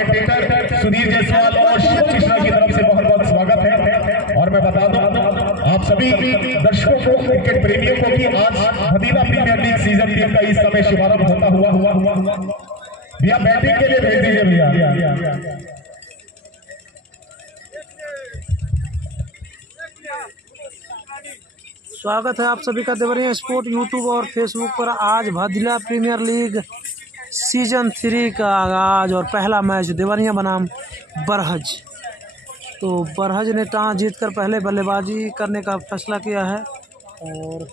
Commentator Sudhir Jaiswal और शिव कृष्णा की तरफ से बहुत बहुत स्वागत है। और मैं बता दूं आप सभी दर्शकों को, क्रिकेट प्रेमियों को कि आज मदीना प्रीमियर लीग सीजन 3 का इस समय शुभारंभ होता हुआ भैया बैटिंग के लिए भेज दीजिए भैया। स्वागत है आप सभी का देवरिया स्पोर्ट यूट्यूब और फेसबुक पर। आज मदीना प्रीमियर लीग सीजन 3 का आगाज और पहला मैच देवरिया बनाम बरहज। तो बरहज ने टॉस जीतकर पहले बल्लेबाजी करने का फैसला किया है और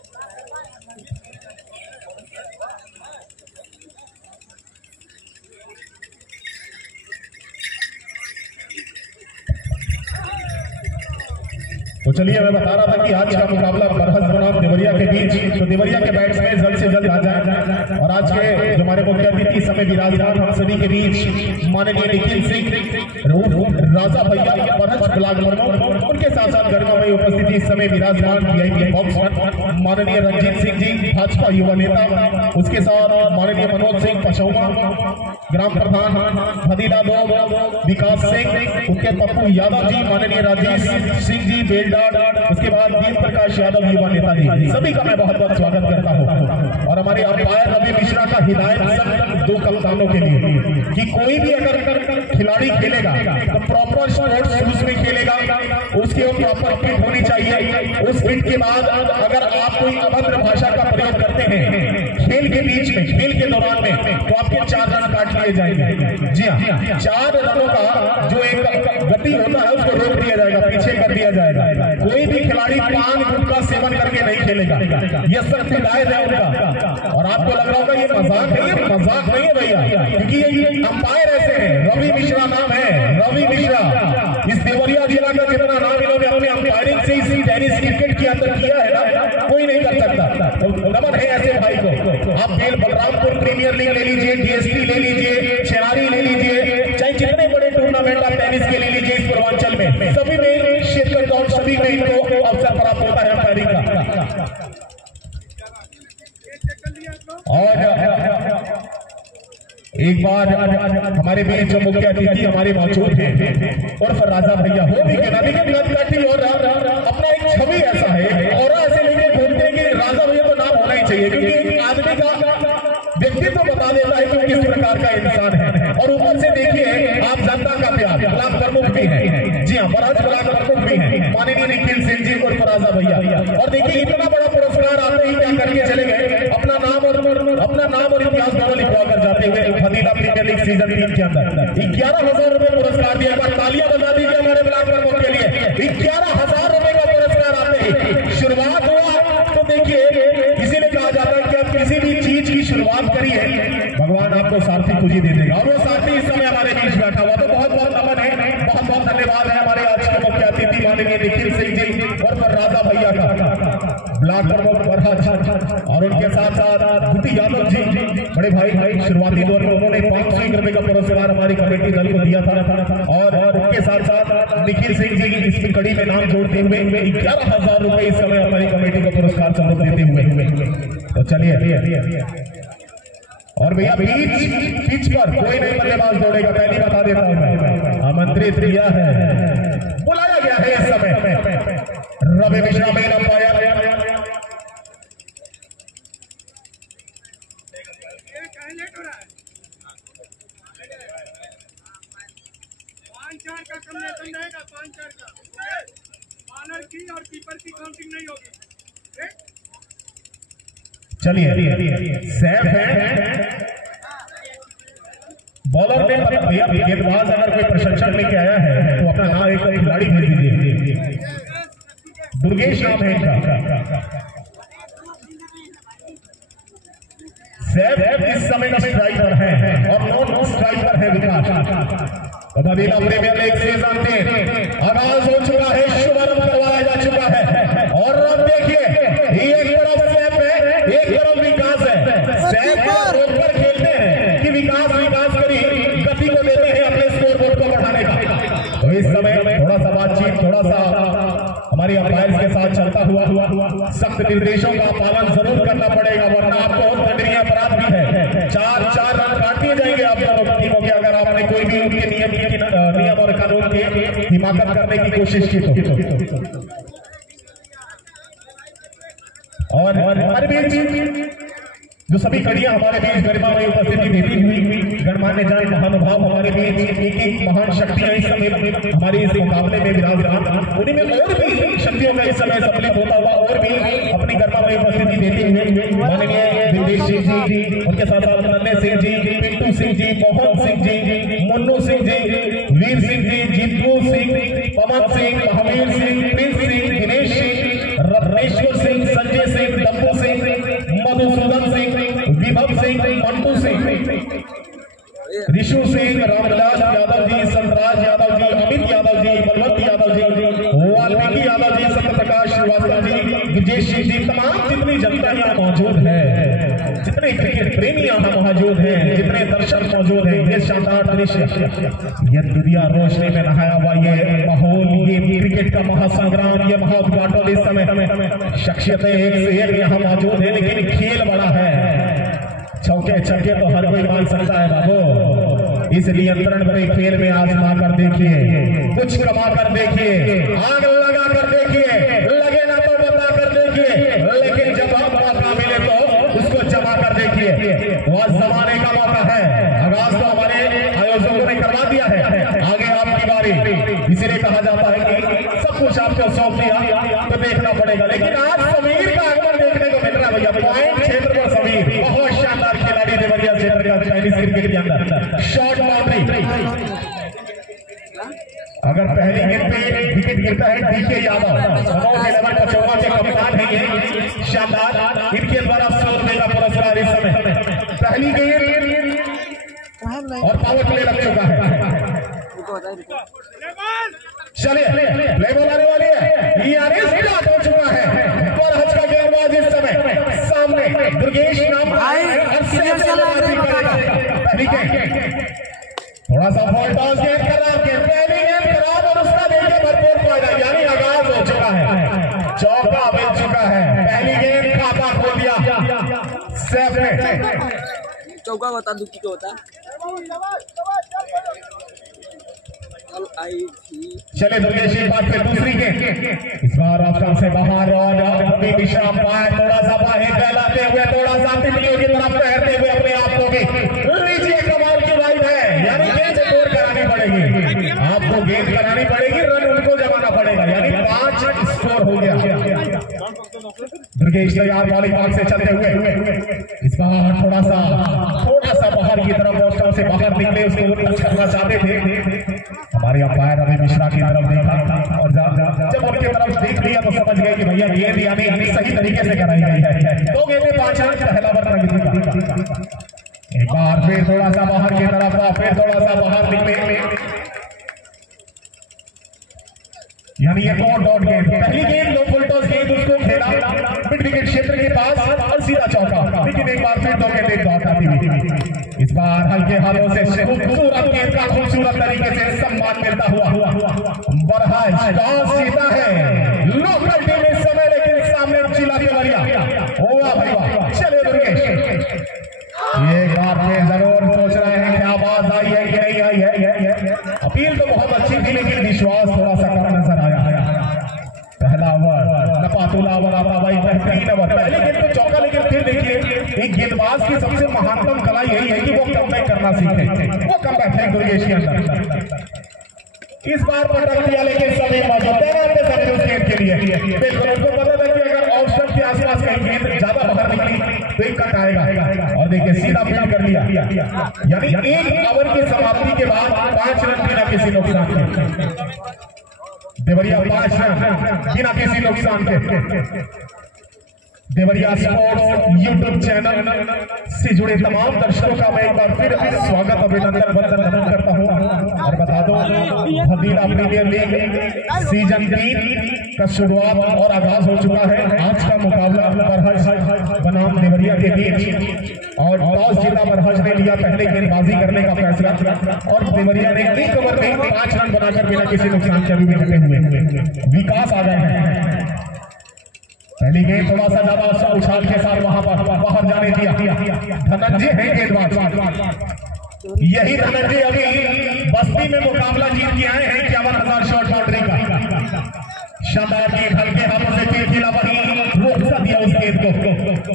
तो चलिए मैं बता रहा था कि आज का मुकाबला बरहज बनाम देवरिया के बीच। तो देवरिया के बैट्समैन जल्द से जल्द आ जाए और आज के जो हमारे मुख्य अतिथि इस समय विराजमान हम सभी के बीच माननीय निखिल सिंह राजा भैया बरहज ब्लॉक प्रमुख, उनके साथ साथ गरिमा में उपस्थिति इस समय विराजमान वीआईपी बॉक्स पर माननीय रंजीत सिंह जी भाजपा युवा नेता, उसके साथ माननीय मनोज सिंह पशौमा ग्राम प्रधान, मदीना 2 विकास सिंह, उनके पप्पू यादव जी, माननीय राजेश सिंह जी बेलडार, उसके बाद दीप प्रकाश यादव युवा नेता जी, सभी का मैं बहुत बहुत स्वागत करता हूं। और हमारे अंपायर रवि मिश्रा का हिदायत 2 कप्तानों के लिए कि कोई भी अगर खिलाड़ी खेलेगा तो प्रॉपर स्पोर्ट्स शूज में खेलेगा, उसके प्रॉपर फिट होनी चाहिए। उस फिट के बाद अगर आप कोई अभद्र भाषा का प्रयोग करते हैं खेल के बीच में, खेल के दौरान में, तो आपके 4 रन काट लिए जाएंगे। जी हाँ, 4 रनों का जो एक गति होता है उसको रोक दिया जाएगा, पीछे कर दिया जाएगा। कोई भी खिलाड़ी पान गुटखा का सेवन करके नहीं खेलेगा, यह सख्त हिदायत है उनका। और आपको लग रहा होगा ये मजाक है, ये मजाक नहीं है भैया, क्योंकि ये अंपायर ऐसे हैं। रवि मिश्रा नाम है, रवि मिश्रा। इस देवरिया जिला का जितना नाम इन्होंने अपने अंपायरिंग से इसी टेनिस क्रिकेट के अंदर किया है ना, कोई नहीं कर सकता। तो नमन है ऐसे भाई को। आप बेल बलरामपुर प्रीमियर लीग ले लीजिए, डीएसपी ले लीजिए, शेरारी ले लीजिए, चाहे जितने बड़े टूर्नामेंट आप टेनिस के ले लीजिए इस पूर्वांचल में, सभी में शिरकत और सभी में इनको अवसर प्राप्त होता है अंपायरिंग का। और एक बार हमारे बीच जो मुख्य अतिथि हमारे मौजूद हैं उर्फ राजा भैया हो भी कहना, लेकिन नदकाठी और अपना एक छवि ऐसा है और ऐसे लेके घूमते हैं कि राजा भैया तो नाम होना ही चाहिए, क्योंकि आदमी का व्यक्तित्व बता देता है कि किस प्रकार का इंसान है। और ऊपर से देखिए आप जनता का प्यार, ब्लॉक प्रमुख भी है। जी हाँ, बरहज ब्लॉक प्रमुख भी है माननीय निखिल सिंह जी उर्फ राजा भैया। और देखिए इतना बड़ा पुरस्कार आते ही क्या करके चले गए, अपना नाम और इतिहास दोनों लिखवा कर जाते हुए मदीना प्रीमियर लीग सीजन 3 के अंदर 11,000 रुपए पुरस्कार दिया। एक बार तालियां बजा दीजिए हमारे ब्लॉक प्रमुख के लिए। 11,000 रुपए का पुरस्कार आते ही शुरुआत हुआ। तो देखिए इसीलिए कहा जाता है कि आप किसी भी चीज की शुरुआत करिए, भगवान आपको सार्थक पूंजी दे देगा। और वो साथी इस समय हमारे बीच बैठा हुआ, तो बहुत बहुत नमन है, बहुत बहुत धन्यवाद है हमारे आज के मुख्य अतिथि माननीय निखिल सिंह जी और राजा भैया का, ब्लॉक प्रमुख बरहज, और उनके साथ साथ गुटी यादव जी बड़े भाई शुरुआती दौर में उन्होंने 500 रुपए का पुरस्कार हमारी कमेटी दल को दिया था। और उनके साथ साथ निखिल सिंह जी इसकी कड़ी में नाम जोड़ते हुए 11,000 रुपए इस समय हमारी कमेटी का पुरस्कार सबको देते हुए। तो चलिए और भैया पिच पर कोई नहीं बल्लेबाज दौड़ेगा, पहले बता देता हूं मैं, आमंत्रित किया है, बुलाया गया है इस समय रवि मिश्रा मेन अंपायर। चलिए सैफ है बॉलर में, भैया गेंदबाज अगर कोई प्रशंसक लेके आया है तो अपना नाम एक खिलाड़ी भेज दीजिए। दुर्गेश नाम है इनका। सैफ इस समय का स्ट्राइकर है और नॉन स्ट्राइकर है विकास। मदीना प्रीमियर लीग सीजन 3 आगाज हो चुका है, शुभारंभ करवाया जा चुका है। और अब देखिए एक तरफ सैफ है, एक तरफ विकास है। सैफ रोककर खेलते हैं कि विकास करी गति को देते हैं अपने स्कोर बोर्ड को बढ़ाने का। तो इस समय थोड़ा सा बातचीत, थोड़ा सा हमारी अंपायर के साथ चलता हुआ सख्त निर्देशों का पालन जरूर करना पड़ेगा, वरना आपको दंडनीय अपराध भी है। 4 रन काट दिए जाएंगे आप दोनों टीमों के अगर आपने कोई भी यूट्यूब के नियम और कानून की हिमाकत करने की कोशिश की और हमारे बीच जो सभी कड़ियां हमारे बीच गरिमामय उपस्थिति देती हुई गणमान्य जान महानुभाव हमारे बीच एक महान शक्तियां इस समय हमारे इस मुकाबले में विराजमान, उन्हीं में और भी शक्तियों का इस समय सम्मिलित होता हुआ और भी अपनी गरिमामय उपस्थिति देते हुए माननीय दिनेश सिंह जी, उनके साथ साथ नन्हे सिंह जी, पिंटू सिंह जी, मोहन सिंह जी, मुन्नू सिंह जी, वीर सिंह जी, जीतू सिंह, पवन सिंह, महावीर सिंह, प्रिंस सिंह, दिनेश सिंह, रत्नेश्वर सिंह, संजय सिंह, दप्पू सिंह, मधुसूदन सिंह, विभव सिंह, मंटू सिंह, ऋषु सिंह, रामविलास यादव जी, संतराज यादव जी, अमित यादव जी, बलवंत यादव जी, वाल्मीकि यादव जी, सत्य प्रकाश श्रीवास्तव जी, विजेश जी, तमाम जितनी जनता यहाँ मौजूद है, जितने क्रिकेट प्रेमी यहाँ मौजूद हैं, जितने दर्शक मौजूद हैं, ये शानदार दृश्य, ये दुनिया रोशनी में नहाया हुआ ये माहौल, ये क्रिकेट का महासंग्राम, ये महाउद्घाटन इस समय शख्सियतें एक से एक यहाँ मौजूद है, लेकिन खेल बड़ा है। चौके छक्के तो हर कोई मार सकता है बाबू, इस नियंत्रण भरे खेल में आजमा कर देखिए, कुछ कमा कर देखिए, आग लगा कर देखिए, लगे ना तो बता कर देखिए, लेकिन जब आप मौका मिले तो उसको जमा कर देखिए। वह जमाने का मौका है, आगाज तो हमारे आयोजकों ने करवा दिया है, आगे आपकी बारी। इसीलिए कहा जाता है कि सब कुछ आपको सौंप दिया तो देखना पड़ेगा, लेकिन आज समीर का आगमन देखने को मिल रहा है भैया। पॉइंट क्षेत्र पर समीर बहुत शानदार खिलाड़ी देवरिया क्षेत्र का चाइनीज क्रिकेट के अंदर शॉर्ट बाउंड्री। अगर पहली गेंद पे विकेट गिरता है डीके यादव, कचौड़ा के कप्तान है ये, शानदार, इनके द्वारा 100 रुपए का पुरस्कार इस समय। पहली गेंद और पावर प्ले लग चुका है, चलिए प्ले बॉल आने वाली है, ये स्टार्ट हो चुका है। बरहज का गेंदबाज इस समय सामने दुर्गेश नाम थोड़ा सा बॉल टॉस गेंद खराब, पहली गेंद खराब और उसका देखिए भरपूर फायदा, यानी आगाज हो चुका है, चौका मिल चुका है, पहली गेंद खाता खोल दिया सेफ ने। चौका होता दुखी को होता चले दुर्गेश बात पे दूसरी गेंद, इस बार ऑप्शन से बाहर और विश्राम पाए, थोड़ा सा बाहर फैलाते हुए, थोड़ा सा तितलियों की तरफ ठहरते हुए अपने आप को भी लीजिए, कमाल की वाइड है, यानी गेंद स्कोर करानी पड़ेगी, आपको गेंद करानी पड़ेगी, रन उनको जमाना पड़ेगा, यानी 5 स्कोर हो गया। दुर्गेश तैयार वाली बात से चलते हुए इस बार थोड़ा सा बाहर की तरफ ऑप्शन से बाहर निकले, उसको टच करना चाहते थे, हमारे अंपायर अभी मिश्रा की तरफ देखा और जब उनकी तरफ देख लिया तो समझ गए कि भैया गेंद यानी सही तरीके से कराई गई है। 2 गेंद में 5 रन, पहला ओवर प्रगति का। एक बार फिर थोड़ा सा बाहर की तरफ, फिर थोड़ा सा बाहर निकले, यानी ये 2 डॉट गेंद, पहली गेंद लो फुल टॉस गेंद, उसको खेला मिड विकेट क्षेत्र के पास और सीधा चौका, लेकिन एक बार फिर 2 गेंद डॉट आती हुई। इस बार हल्के हाथों से खूबसूरत गेंद का खूबसूरत तरीके से सम्मान मिलता हुआ बरहज टॉस जीता है लोकल टीम इस समय, लेकिन सामने जिला देवरिया हुआ भैया। चले दुर्गेश, ये बात में जरूर सोच रहे हैं क्या बात आई है कि नहीं आई है, अपील तो बहुत अच्छी थी लेकिन विश्वास थोड़ा सा कम नजर आया। पहला ओवर नपातुला ओवर आता भाई, बेहतरीन ओवर, पहले गेंद पे चौका, लेकिन फिर देखिए एक गेंदबाज की सबसे महानतम कला यही है कि वो कमबैक करना सीखे, वो कमबैक है दुर्गेश के अंदर। इस बार पटक दिया, लेकिन सभी मौजूद थे उस गेंद के लिए, बिल्कुल उनको पता था कि अगर ऑप्शन के आसपास कहीं गेंद ज्यादा बाहर निकली तो एक कट आएगा, और देखिए सीधा फील्ड कर लिया, यानी एक ओवर की समाप्ति के बाद 5 रन बिना किसी नुकसान के, देवरिया 5 रन बिना किसी नुकसान के। देवरिया स्पोर्ट्स यूट्यूब चैनल से जुड़े तमाम दर्शकों का मैं एक बार फिर स्वागत अभिनंदन नमन करता हूं और बता दूं भदीला प्रीमियर लीग सीजन 3 का शुरुआत और आगाज हो चुका है। आज का मुकाबला बरहज बनाम देवरिया के बीच और टॉस जीता बरहज ने लिया पहले गेंदबाजी करने का फैसला और देवरिया ने एक ओवर में 5 रन बनाकर बिना किसी नुकसान के अभी भी जीते हुए विकास आ गए हैं। पहली गेंद थोड़ा सा ज्यादा उछाल के साथ वहां पर बाहर जाने दिया, धनंजय है गेंदबाज, यही धनंजय अभी बस्ती में मुकाबला जीत के आए हैं 51,000 शॉर्ट बाउंड्री का। शानदार गेंद हल्के हाथों से तीर खेला, वहीं रोक दिया उस गेंद को।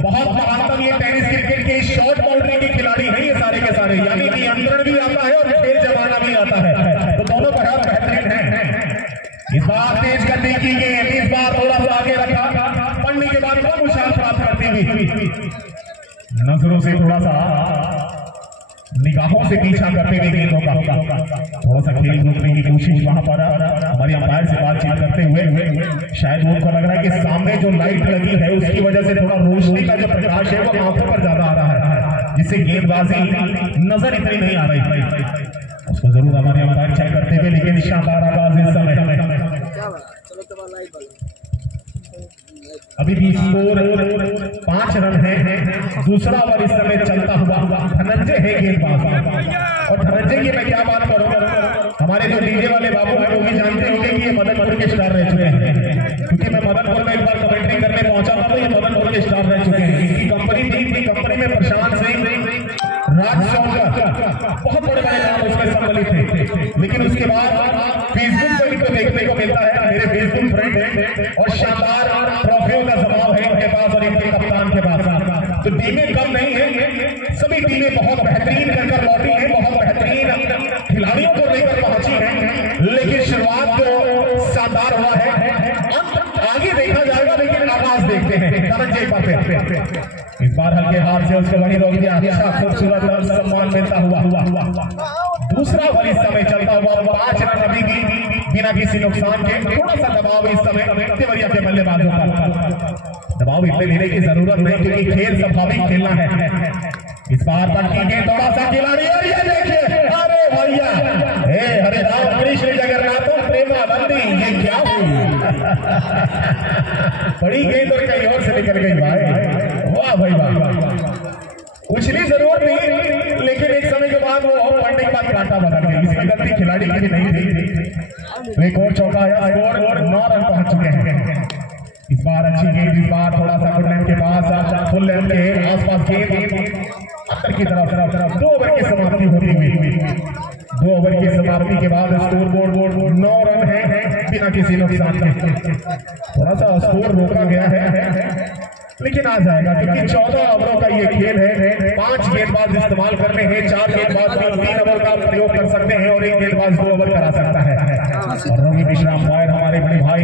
बहुत महानतम ये टेनिस क्रिकेट के शॉर्ट बाउंड्री के खिलाड़ी हैं ये सारे के सारे, यानी नियंत्रण भी आता है और खेल जमाना भी आता है, तो दोनों बहुत बेहतरीन है। इस बार तेज करने की गेंद, इस बार थोड़ा सा आगे रखा, पढ़ने के बाद कम उछाल प्राप्त करती हुई, नजरों से थोड़ा सा निगाहों से पीछा करते हुए गेंदों का थोड़ा सा खेल रोकने की कोशिश वहां पर हमारे अंपायर से बातचीत करते हुए। शायद उनको लग रहा है कि सामने जो लाइट लगी है उसकी वजह से थोड़ा रोशनी का जो प्रकाश है वो आंखों पर ज्यादा आ रहा है, जिससे गेंदबाजी नजर इतनी नहीं आ रही। उसको जरूर हमारे अंपायर चेक करते हुए, लेकिन शानदार आगाज इस समय। अभी भी स्कोर 5 रन है। दूसरा ओवर इस समय चलता हुआ धनंजय है गेंदबाज, और धनंजय की मैं क्या बात करूं, हमारे जो डीजे वाले बाबू हैं वो भी जानते होंगे कि ये मदनपुर के स्टार रह चुके हैं, क्योंकि मैं मदनपुर में एक बार कमेंट्री करने पहुंचा था तो ये मदनपुर के स्टार रह चुके हैं। इनकी कंपनी थी, कंपनी में प्रशांत सिंह, राज शौकर, बहुत बड़े बड़े नाम उसमें सम्मिलित थे, लेकिन उसके बाद फेसबुक पर इनको देखने को मिलता है, मेरे फेसबुक फ्रेंड है, और शानदार ट्रॉफियों का जमाव है इनके पास और इनके कप्तान के पास। तो टीमें कम नहीं है, सभी टीमें बहुत बेहतरीन करकर लौटी है, बहुत बेहतरीन खिलाड़ियों को लेकर पहुंची है, लेकिन शुरुआत तो शानदार हुआ है। आगे देखा जाएगा, लेकिन आवाज देखते हैं धनंजय पर। इस बार हल्के हाथ से उसको वहीं रोक दिया, अच्छा खूबसूरत सम्मान मिलता हुआ। दूसरा ओवर इस समय चलता हुआ 5 रन अभी भी बिना किसी नुकसान के। थोड़ा सा दबाव इस समय देवरिया के बल्लेबाजों का, दबाव इतने लेने की जरूरत नहीं क्योंकि खेल स्वाभाविक खेलना है। इस बार तक के थोड़ा सा खिलाड़ी, और ये देखिए, अरे भैया, हे हरे राम कृष्ण जगन्नाथ प्रेमानंदी, ये क्या हुई? बड़ी गेंद और कहीं और से निकल गई भाई, वाह भाई वाह। उछली जरूर नहीं, लेकिन एक समय के बाद वो पढ़ने के बाद कांटा बदल गई, इसकी गलती खिलाड़ी की नहीं थी। एक और चौका आया, स्कोर 9 रन पहुंच चुके हैं। इस बार अच्छी गेंद, इस बार थोड़ा सा गुड लेंथ के पास, फुल लेंथ के आसपास गेंद अंदर की तरफ। 2 ओवर की समाप्ति होती हुई, 2 ओवर की समाप्ति के बाद स्कोर बोर्ड 9 रन है बिना किसी नुकसान के। थोड़ा सा स्कोर रोका गया है, लेकिन आ जाएगा क्योंकि 14 ओवरों का ये खेल है। 5 गेंदबाज इस्तेमाल करने हैं, 4 गेंदबाज 3 ओवर का प्रयोग कर सकते हैं और 1 गेंदबाज 2 ओवर करा सकता है। और रोहित मिश्रा अंपायर हमारे बड़े भाई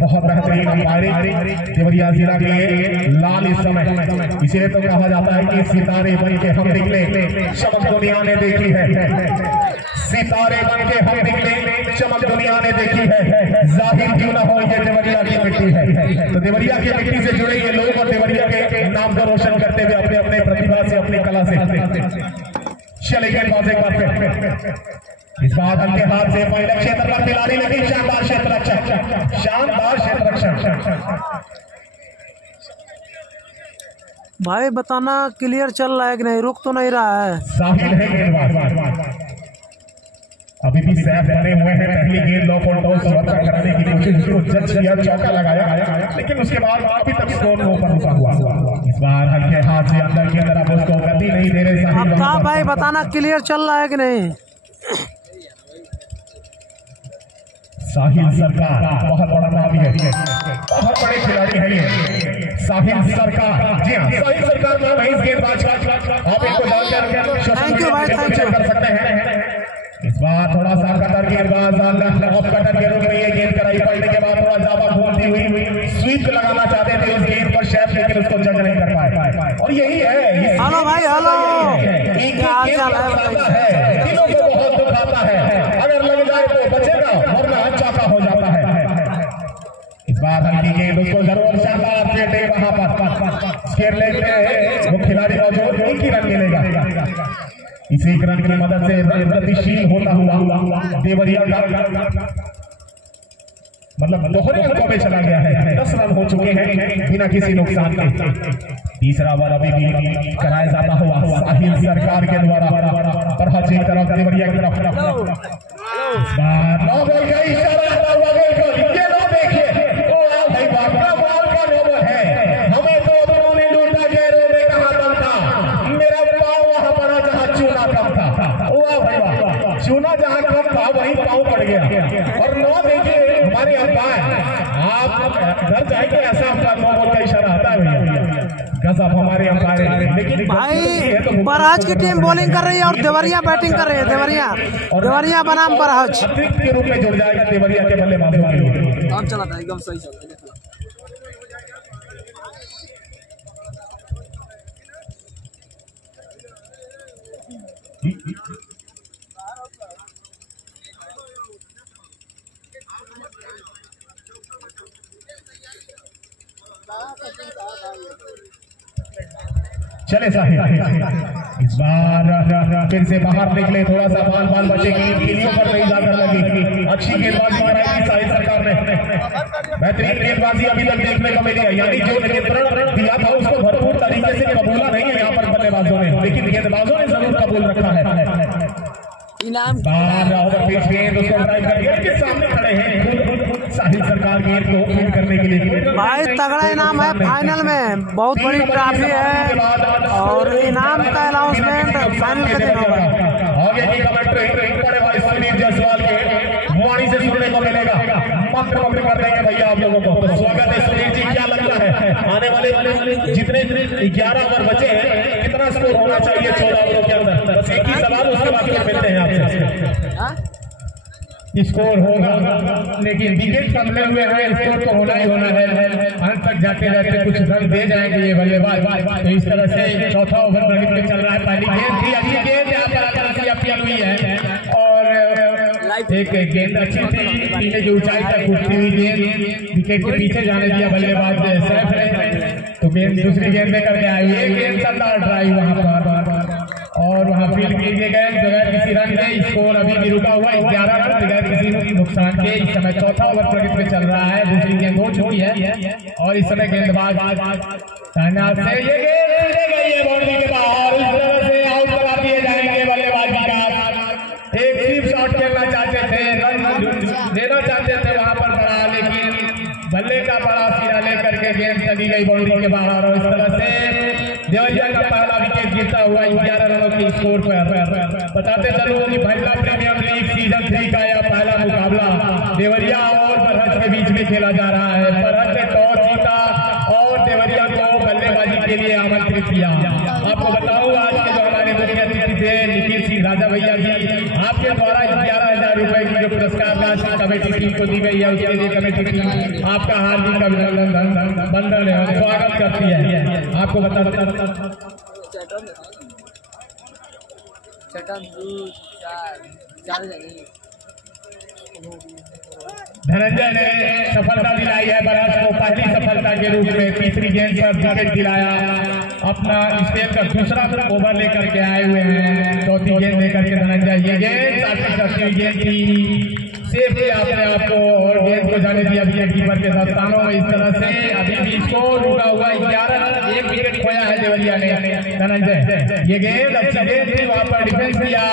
बहुत बेहतरीन अंपायरिंग देवरिया जिला के लाल इस समय, इसीलिए तो कहा जाता है कि सितारे बन के हम निकले, चमक दुनिया ने देखी है। सितारे बन के हम निकले, चमक दुनिया ने देखी है, जाहिर क्यों ना हो ये देवरिया की मिट्टी है। तो देवरिया की मिट्टी से जुड़े ये लोग और देवरिया के नाम को रोशन करते हुए अपने अपने प्रतिभा से, अपनी कला से चले गेंदबाज एक बार फिर। इस बार हल्के हाथ से पहले क्षेत्र पर खिलाड़ी, लेकिन शानदार क्षेत्र रक्षक, शानदार क्षेत्र रक्षक। भाई बताना क्लियर चल रहा है कि नहीं, रुक तो नहीं रहा है? साहिल है गेंदबाज, अभी भी सैफ बने हुए हैं। पहली गेंद लो फॉर टॉस कराने की कोशिश, उसको जज किया, चौका लगाया, लेकिन उसके बाद अभी तक स्कोर ऊपर रुका हुआ। इस बार हल्के हाथ से अंदर की तरफ उसको गति नहीं दे रहे साहिल। अब भाई बताना क्लियर चल रहा है कि नहीं? साहिल सरकार बहुत बड़ा नाम है, बहुत बड़े खिलाड़ी है ये साहिल सरकार। जी हाँ, साहिल सरकार नाम है इस गेंदबाज का। आप इनको जानकर थैंक यू भाई, थैंक यू कर सकते हैं। इस बार थोड़ा सा कटर गेंदबाज ऑफ कटर के रूप में ये गेंद कराई, पड़ने के बाद थोड़ा ज्यादा घूमती हुई स्वीप लगाना चाहते थे उस गेंद पर शेफ, लेकिन उसको जज नहीं कर पाए। और यही है, हेलो भाई, हेलो, दिलों को बहुत दुखाता है, अगर लग जाए तो बचेगा वरना चौका हो जाता है। इस बार हल्की गेंद, उसको जरूर शानदार पेटे वहां पर स्केयर लेते हैं वो खिलाड़ी को, जो 1 ही रन मिलेगा। इसी रन की मदद से गतिशील होता हुआ देवरिया का मतलब दोहरे अंकों में चला गया है। 10 रन हो चुके हैं बिना किसी नुकसान के। तीसरा ओवर अभी भी कराया जाता हुआ साहिल सरकार के द्वारा बरहज की तरफ, देवरिया की तरफ। हमें तो उन्होंने लूटा के रोने कहा था, मेरा पाँव वहां पड़ा जहां चूना कम था। वाह भाई वाह, चुना जहाँ कम था वहीं पाँव पड़ गया। और 9 देखिए हमारे अंपायर, आप डर जाएंगे ऐसा अंपायर 9 बॉल का इशारा आता है भैया, गजब हमारे अंपायर। लेकिन भाई बरहज की टीम बॉलिंग कर रही है और देवरिया बैटिंग कर रही है। देवरिया बनाम बरहज अतिरिक्त के रूप में जुड़ जाएगा देवरिया के बल्लेबाजों के लिए। काम चला था एकदम सही चल। चले साहिब इस बार फिर से बाहर निकले, थोड़ा सा बाल बचे गिलियों पर नहीं जाकर लगी। अच्छी गेंदबाजी कराई साहिब सरकार ने, बेहतरीन गेंदबाजी अभी तक देखने को मिली है। यानी जो नियंत्रण दिया था उसको भरपूर तरीके से कबूला नहीं है यहाँ पर बल्लेबाजों ने, लेकिन गेंदबाजों ने जरूर कबूल रखा है। इनाम सामने खड़े हैं साहिल सरकार गेंद को फील्ड करने के लिए। भाई तगड़ा इनाम है, फाइनल में बहुत बड़ी ट्रॉफी है और इनाम का अनाउंसमेंट फाइनल के दिन होगा। आगे की कमेंट्री बड़े भाई सुनील जायसवाल के वाणी से सुनने को मिलेगा। मंत्र कर देंगे भैया आप लोगों को। तो स्वागत है सुनील जी, क्या लगता है आने वाले जितने 11 ओवर बचे हैं कितना स्कोर होना चाहिए 14 ओवरों के अंदर? बस एक ही सवाल, उसके बाद फिर मिलते हैं आपसे। स्कोर होगा लेकिन विकेट संभले हुए हैं, स्कोर तो होना ही होना है। अंत तक जाते जाते कुछ रन दे जाएंगे ये बल्लेबाज। तो इस तरह से चौथा ओवर प्रगति में चल रहा है। पहली गेंद थी, अच्छी गेंद यहाँ पर अपील हुई है और एक गेंद अच्छी थी, पीछे की ऊंचाई तक उठती हुई गेंद विकेट के पीछे जाने दिया बल्लेबाज सैफ ने। तो गेंद दूसरी गेंद में करके आई, ये गेंद शानदार ड्राइव वहां पर और वहां फील्ड किए गए बगैर किसी रन के। स्कोर अभी भी रुका हुआ 11 रन बगैर किसी नुकसान के। इस समय चौथा ओवर प्रगति में चल रहा है, दूसरी गेंद हो चुकी है और इस समय गेंदबाज शहनाज से ये गेंद गई है बाउंड्री के बाहर। इस तरह से आउट करा दिए जाएंगे बल्लेबाज विकास। एक स्वीप शॉट खेलना चाहते थे, रन देना चाहते थे वहां पर बड़ा, लेकिन बल्ले का बड़ा सिरा लेकर के गेंद चली गई बाउंड्री के बाहर। और इस तरह से देवरिया का पहला विकेट गिरता हुआ 11 रनों के स्कोर पर। बताते चलो कि महिला प्रीमियर लीग सीजन 3 का यह पहला मुकाबला देवरिया और बरहज के बीच में खेला जा रहा है। बरहज ने टॉस जीता और देवरिया को बल्लेबाजी के लिए आमंत्रित किया। आपको बताऊं आज के जो हमारे मुख्य अतिथि थे निखिल सिंह राजा भैया जी, आपके द्वारा 11,000 रुपए की जो पुरस्कार राशि कमेटी टीम को दी गई है उसके लिए कमेटी टीम आपका हार्दिक अभिनंदन है, स्वागत करती है। आपको बता धनंजय ने सफलता दिलाई है बरहज को, पहली सफलता के रूप में तीसरी गेंद पर विकेट दिलाया। अपना स्पेन का दूसरा ओवर लेकर के आए हुए हैं, चौथी गेंद लेकर के धनंजय। ये गेंद गेंद थी, सेफ किया अपने आप को और गेंद को जाने दिया विकेट कीपर के दस्तानों में। इस तरह से अभी भी स्कोर रुका हुआ 11 रन, एक विकेट खोया है देवरिया ने। धनंजय ये गेंद अच्छी गेंद थी, वहां पर डिफेंस किया,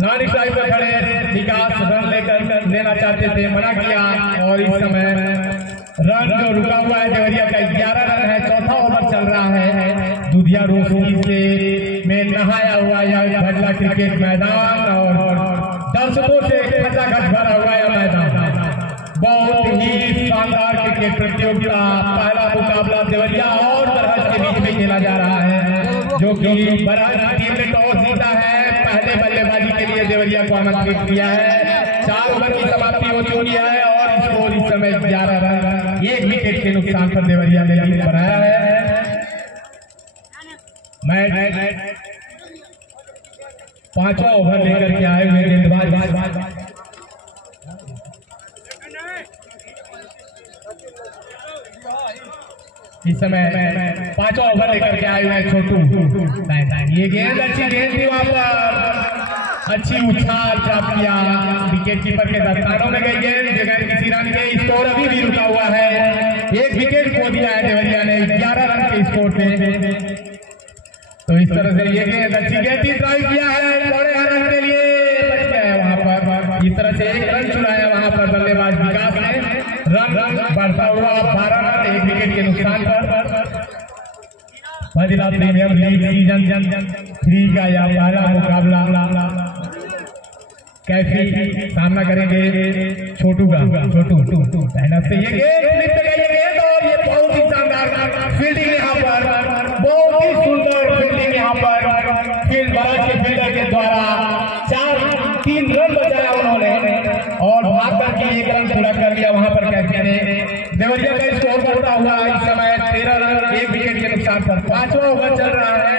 नानी साइड पर खड़े विकास रन लेकर लेना चाहते थे, मना किया। और इस समय रन जो रुका हुआ है देवरिया का 11 रन है, चौथा ओवर चल रहा है। दुधिया रोशनी से में नहाया हुआ यह भटला क्रिकेट मैदान और दर्शकों से खचाखच भरा हुआ यह मैदान। बहुत ही शानदार क्रिकेट प्रतियोगिता, पहला मुकाबला देवरिया और बरहज के बीच में खेला जा रहा है, जो कि बरहज टीम ने टॉस जीता है। पहले बल्लेबाजी के लिए देवरिया को आमंत्रित किया है। 4 ओवर की समाप्ति हो चुकी है और स्कोर इस समय 11 रन, एक विकेट के नुकसान पर देवरिया ने लीड बनाया है। मैच 5वां ओवर लेकर के आए हुए गेंदबाज इस समय 5वां ओवर लेकर के आए हुए हैं छोटू। ये गेंद अच्छी गेंद थी, वहां पर अच्छी उछाल प्राप्त किया, विकेट कीपर के दस्तानों में गई गेंद बगैर किसी रन के। स्कोर अभी भी रुका हुआ है, एक विकेट खो दिया है देवरिया ने 11 रन के स्कोर पे। तो इस तरह से ये गेंद अच्छी गेंद थी, ड्राइव किया है बड़े रन के लिए, बच गया है वहां पर। इस तरह से एक रन चुराया वहां पर बल्लेबाज विकास ने। रन बढ़ता हुआ 12 रन, एक विकेट के नुकसान पर। महिला प्रीमियर लीग सीजन 3 का यह पहला मुकाबला कैफी सामना करेंगे छोटू का। छोटू मेहनत से ये गेंद और ये बहुत ही शानदार फील्डिंग यहाँ पर, बहुत ही सुंदर फील्डिंग यहाँ पर फील्ड भारत के फील्डर के द्वारा 3 रन बचाया उन्होंने और भाग करके 1 रन पूरा कर लिया वहां पर कैफी ने। देवरिया का स्कोर करता हुआ इस समय 13 रन 1 विकेट के नुकसान पर 5वां ओवर चल रहा है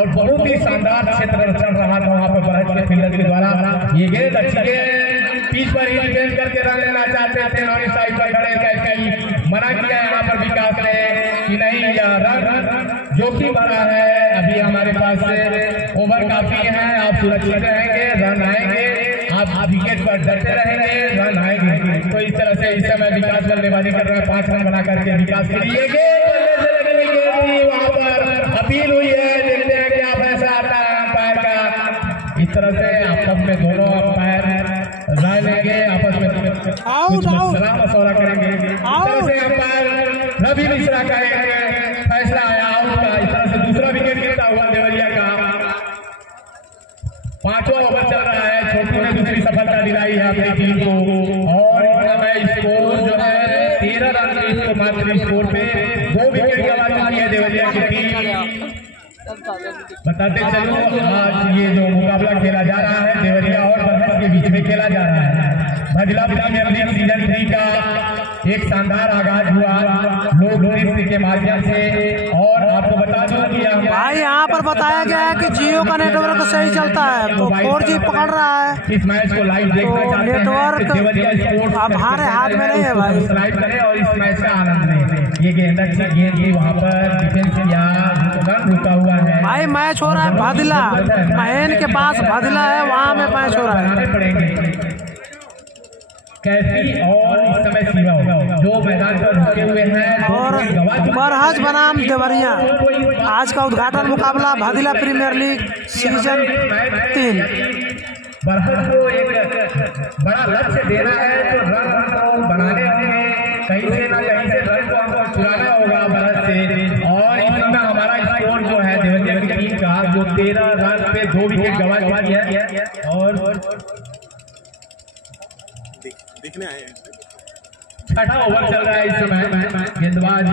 और बहुत ही शानदार क्षेत्र चल रहा था वहां पर भारत के फील्डर के द्वारा। ये गेंद अच्छी गेंद पिच पर ही डिफेंस करके रन लेना चाहते थे और इस साइड पर खड़े कैफी मना किया यहाँ पर विकास ने कि नहीं लिया रन जो कि बड़ा है। अभी हमारे पास ओवर काफी है, आप सुरक्षित रहेंगे, रन आएंगे, आप विकेट पर डरते रहेंगे, रन आएंगे। तो इस तरह से इस समय विकास बल्लेबाजी कर रहा है, 5 रन बना करके विकास के लिए वहां पर अपील हुई है। देखते हैं क्या फैसला आता है अंपायर का। इस तरह से आपस में दोनों अंपायर राय लेंगे, आपस में सलाह मशवरा करेंगे। इस तरह से अंपायर रवि मिश्रा का फैसला आया आउट का। इस तरह से दूसरा विकेट गिरता हुआ देवरिया का। 5वां ओवर चल रहा है, छोटू ने दूसरी सफलता दिलाई है अपनी टीम को और इस समय स्कोर जो है 13 रन के इसको मात्र स्कोर पे 2 विकेट गंवा चुकी है देवरिया की टीम। बताते चलो आज ये जो मुकाबला खेला जा रहा है देवरिया और बरहज के बीच में खेला जा रहा है। भजला प्रीमियर लीग सीजन 3 का एक शानदार आगाज हुआ लोक नृत्य के माध्यम से और आपको बता दो कि भाई यहाँ पर बताया गया है कि जियो का नेटवर्क सही चलता है तो 4G पकड़ रहा है। इस मैच को लाइव देखना चाहते हैं नेटवर्क अब हमारे हाथ में नहीं है भाई। सब्सक्राइब करें और इस मैच का आनंद लें। ये गेंद अच्छी गेंद थी, वहाँ पर डिफेंस किया, रन रुका हुआ है। भाई मैच हो रहा है भादिला, महन के पास भादिला है, वहाँ में मैच हो रहा है। कैफी और इस समय शिवा जो मैदान पर रुके हुए हैं और बरहज बनाम देवरिया। आज का उद्घाटन मुकाबला भादिला प्रीमियर लीग सीजन 3। बरहज को एक बड़ा लक्ष्य देना है तो रन को बनाने में कहीं से ना कहीं से रन को हमको चुराना होगा बरहज से। और इसमें हमारा स्कोर जो है देवरिया की टीम का जो 13 रन पे 2 विकेट गंवा चुकी है और देखने आए 6वां ओवर चल रहा है इस समय। गेंदबाज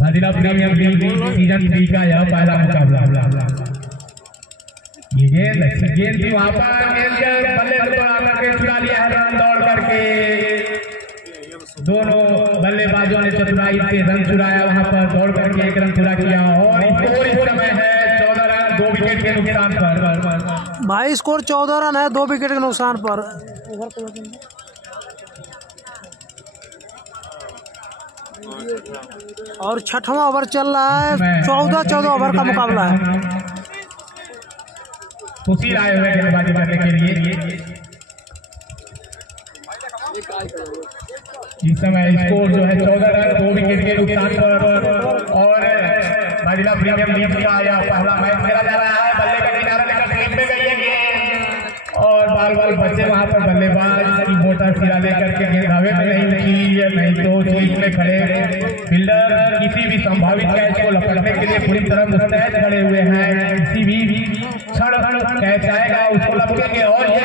भादिला प्रीमियर लीग सीजन 3 का यह पहला मुकाबला। ये गेंद अच्छी गेंद थी, वहां पर गेंद बल्ले करके चुरा लिया है रन दौड़ करके। दोनों बल्लेबाजों ने चतुराई से रन चुराया, वहां पर दौड़ करके 1 रन चुरा किया और स्कोर इस समय है 14 रन 2 विकेट के नुकसान पर। भाई स्कोर 14 रन है 2 विकेट के नुकसान पर। और 6वां ओवर चल रहा है, 14 ओवर का मुकाबला है। सुशील आए हुए गेंदबाजी करने के लिए। इस समय स्कोर जो है 14 रन 2 विकेट के नुकसान पर और भादिला प्रीमियर लीग का यह पहला मैच खेला जा रहा है। बल्ले का किनारा लेकर स्लिप में गई है गेंद और बाल बच्चे वहां पर बल्लेबाज की मोटा सिरा लेकर के गेंद हवे में नहीं की, नहीं तो स्लिप में खड़े फील्डर किसी भी संभावित कैच को लपटने के लिए पूरी तरह मुस्तैद खड़े हुए हैं। किसी भी क्षण कैच आएगा उसको लपकेंगे और ये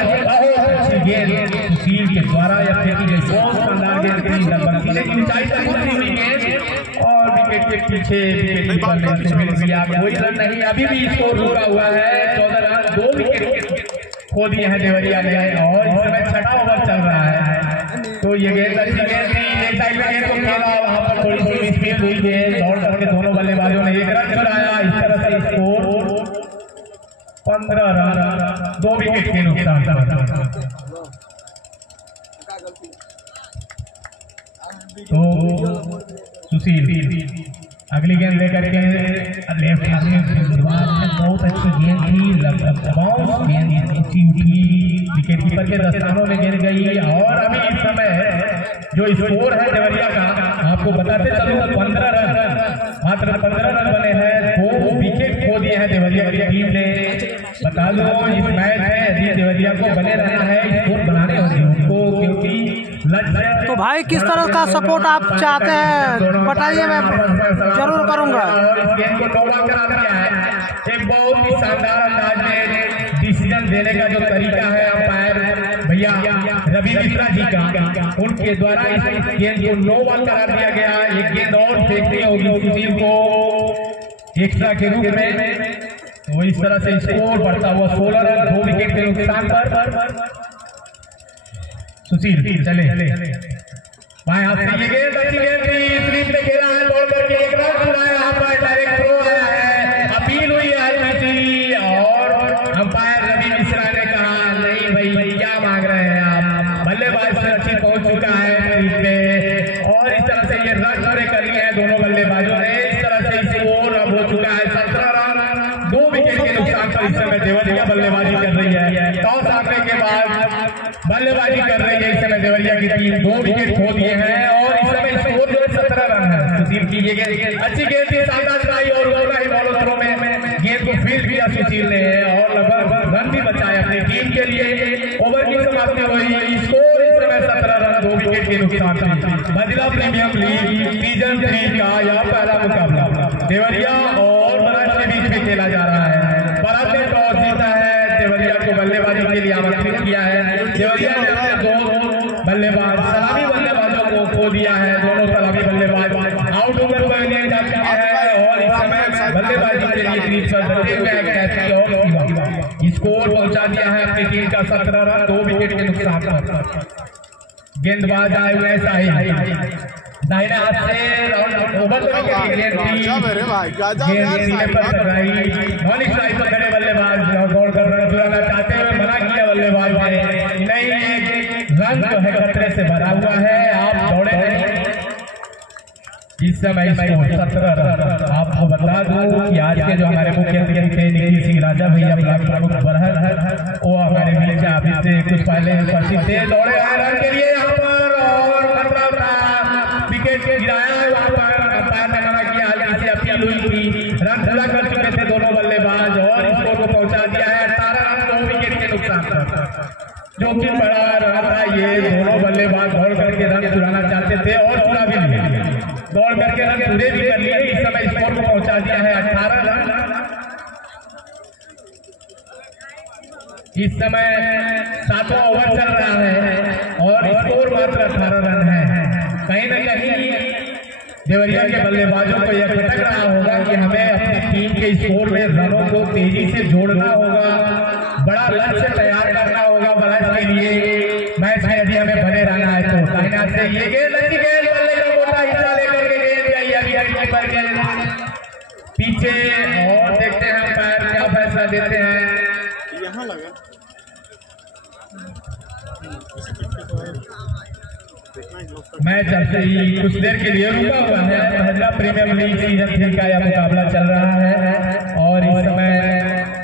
गेंद सुशील के द्वारा या फेंकी गई बहुत शानदार गेंद की ऊंचाई तक उतरी हुई गेंद और विकेट के पीछे कोई रन नहीं। अभी भी स्कोर रुका हुआ है 14 रन 2 विकेट खो दिए हैं देवरिया ने और इस समय 6वां ओवर चल रहा है। तो ये गेंद अच्छी गेंद थी, एक साइड में गेंद को खेला, वहां पर थोड़ी सी स्पीड हुई गेंद दौड़ करके दोनों बल्लेबाजों ने 1 रन चुराया। इस तरह से स्कोर 15 रन 2 विकेट के नुकसान पर। तो सुशील अगली गेंद लेकर के लेफ्ट हाथ में बहुत अच्छी गेंद थी, बाउंस गेंद ऊंची उठी, विकेट कीपर के दस्तानों में गेंद गई और अभी इस समय जो स्कोर है देवरिया का आपको बताते चलो 15 रन मात्र 15 रन बने हैं, 2 विकेट खो दिए हैं देवरिया की टीम ने। बता दो इस मैच में यदि देवरिया को बने रहना है स्कोर बनाने होंगे उनको, क्योंकि तो भाई किस तरह का सपोर्ट आप चाहते हैं बताइए, मैं जरूर करूंगा। गेंद को टोला करा दिया है। एक बहुत ही शानदार अंदाज में डिसीजन देने का जो तरीका है अंपायर भैया रवि मिश्रा जी का, उनके द्वारा इस गेंद को नो बॉल करा दिया गया। एक गेंद और फेंकनी होगी सुशील को एक्स्ट्रा के रूप में, तो इस तरह से स्कोर बढ़ता हुआ 16 रन 2 विकेट के नुकसान पर। सुशील चले भाई आपसे ये गेंद अच्छी गेंद थी, स्लिप में खेला है, बॉल करके एक रन छुड़ाया, यहाँ पर डायरेक्ट थ्रो आया है, अपील हुई है आईपीसी और अंपायर रवि मिश्रा ने कहा नहीं भाई क्या मांग रहे हैं आप, बल्लेबाज से अच्छी पहुंच चुका है स्लिप में, और इस तरह से ये रन पूरे कर लिए हैं दोनों बल्लेबाजों ने। इस तरह से स्कोर अब हो चुका है 17 रन 2 विकेट के नुकसान पर। इस समय देवरिया बल्लेबाजी कर रही है, टॉस आने के बाद बल्लेबाजी कर रही है इस समय देवरिया की टीम, 2 विकेट खो दिए हैं और इस समय स्कोर जो है 17 रन है। सुशील की ये गेंद अच्छी गेंद थी, शानदार ट्राई और उड़ा ही बॉल थ्रो में गेंद को फील्ड किया सुशील ने और लगभग रन भी बचाया अपनी टीम के लिए। ओवर की समाप्ति हुई, स्कोर इस समय 17 रन 2 विकेट के नुकसान पर। महिला प्रीमियर लीग सीजन 3 का यह पहला मुकाबला देवरिया और बराज के बीच में खेला जा रहा है। बराज ने टॉस जीता है, देवरिया को बल्लेबाजी के लिए आमंत्रित किया है। देवरिया ने अपने 2 बल्लेबाज सलामी बल्लेबाजों को खो दिया है, दोनों सलामी बल्लेबाज आउट ओवर पर लिए जा चुके हैं और इस समय बल्लेबाजी के लिए क्रीज पर डटे हुए हैं। स्कोर पहुंचा दिया है अपनी टीम का 17 रन 2 विकेट के नुकसान पर। गेंदबाज आए हुए हैं साहिल, दाहिने हाथ से राउंड ओवर के लिए खड़े बल्लेबाज दौड़ कर रन चुराना चाहते हुए मना किया बल्लेबाज ने, नहीं रन जो है खतरे से भरा हुआ है, आप दौड़े नहीं। इस समय 17 रन। आपको बता दूं कि आज के जो हमारे मुख्य अतिथि थे निखिल सिंह राजा भैया ब्लॉक प्रमुख बरहर, वो हमारे बीच अभी से कुछ पहले उपस्थित थे, दौड़े हैं रन के लिए यहाँ पर और विकेट गिराया है वहाँ पर। अंपायर ने मना किया, इसे अपील हुई थी, रन पूरा कर चुके थे दोनों बल्लेबाज और स्कोर को पहुंचा दिया है 18 रन 2 विकेट के नुकसान पर। जो कि बड़ा रहा था, ये दोनों बल्लेबाज दौड़ करके रन चुराना चाहते थे और चुरा भी लिए, दौड़ करके रन पूरे भी कर लिए। इस समय स्कोर को पहुंचा दिया है 18 रन। इस समय 7वां ओवर चल रहा है और स्कोर मात्र 18 रन है। कहीं न कहीं देवरिया के बल्लेबाजों को यह खटक रहा होगा कि हमें अपनी टीम के स्कोर में रनों को तेजी से जोड़ना होगा, बड़ा लक्ष्य तैयार करना होगा बल्लेबाज के लिए मैच में यदि हमें बने रहना है तो। दाहिने हाथ से ये गेंद अच्छी गेंद, बल्ले का मोटा हिस्सा लेकर के गेंद गई अभी पर गेंद पीछे और देखते हैं अंपायर क्या फैसला देते हैं। यहाँ लगा मैच अब ही कुछ देर के लिए रुका हुआ है। महिला प्रीमियर लीग सीजन 3 का यह मुकाबला चल रहा है और इस समय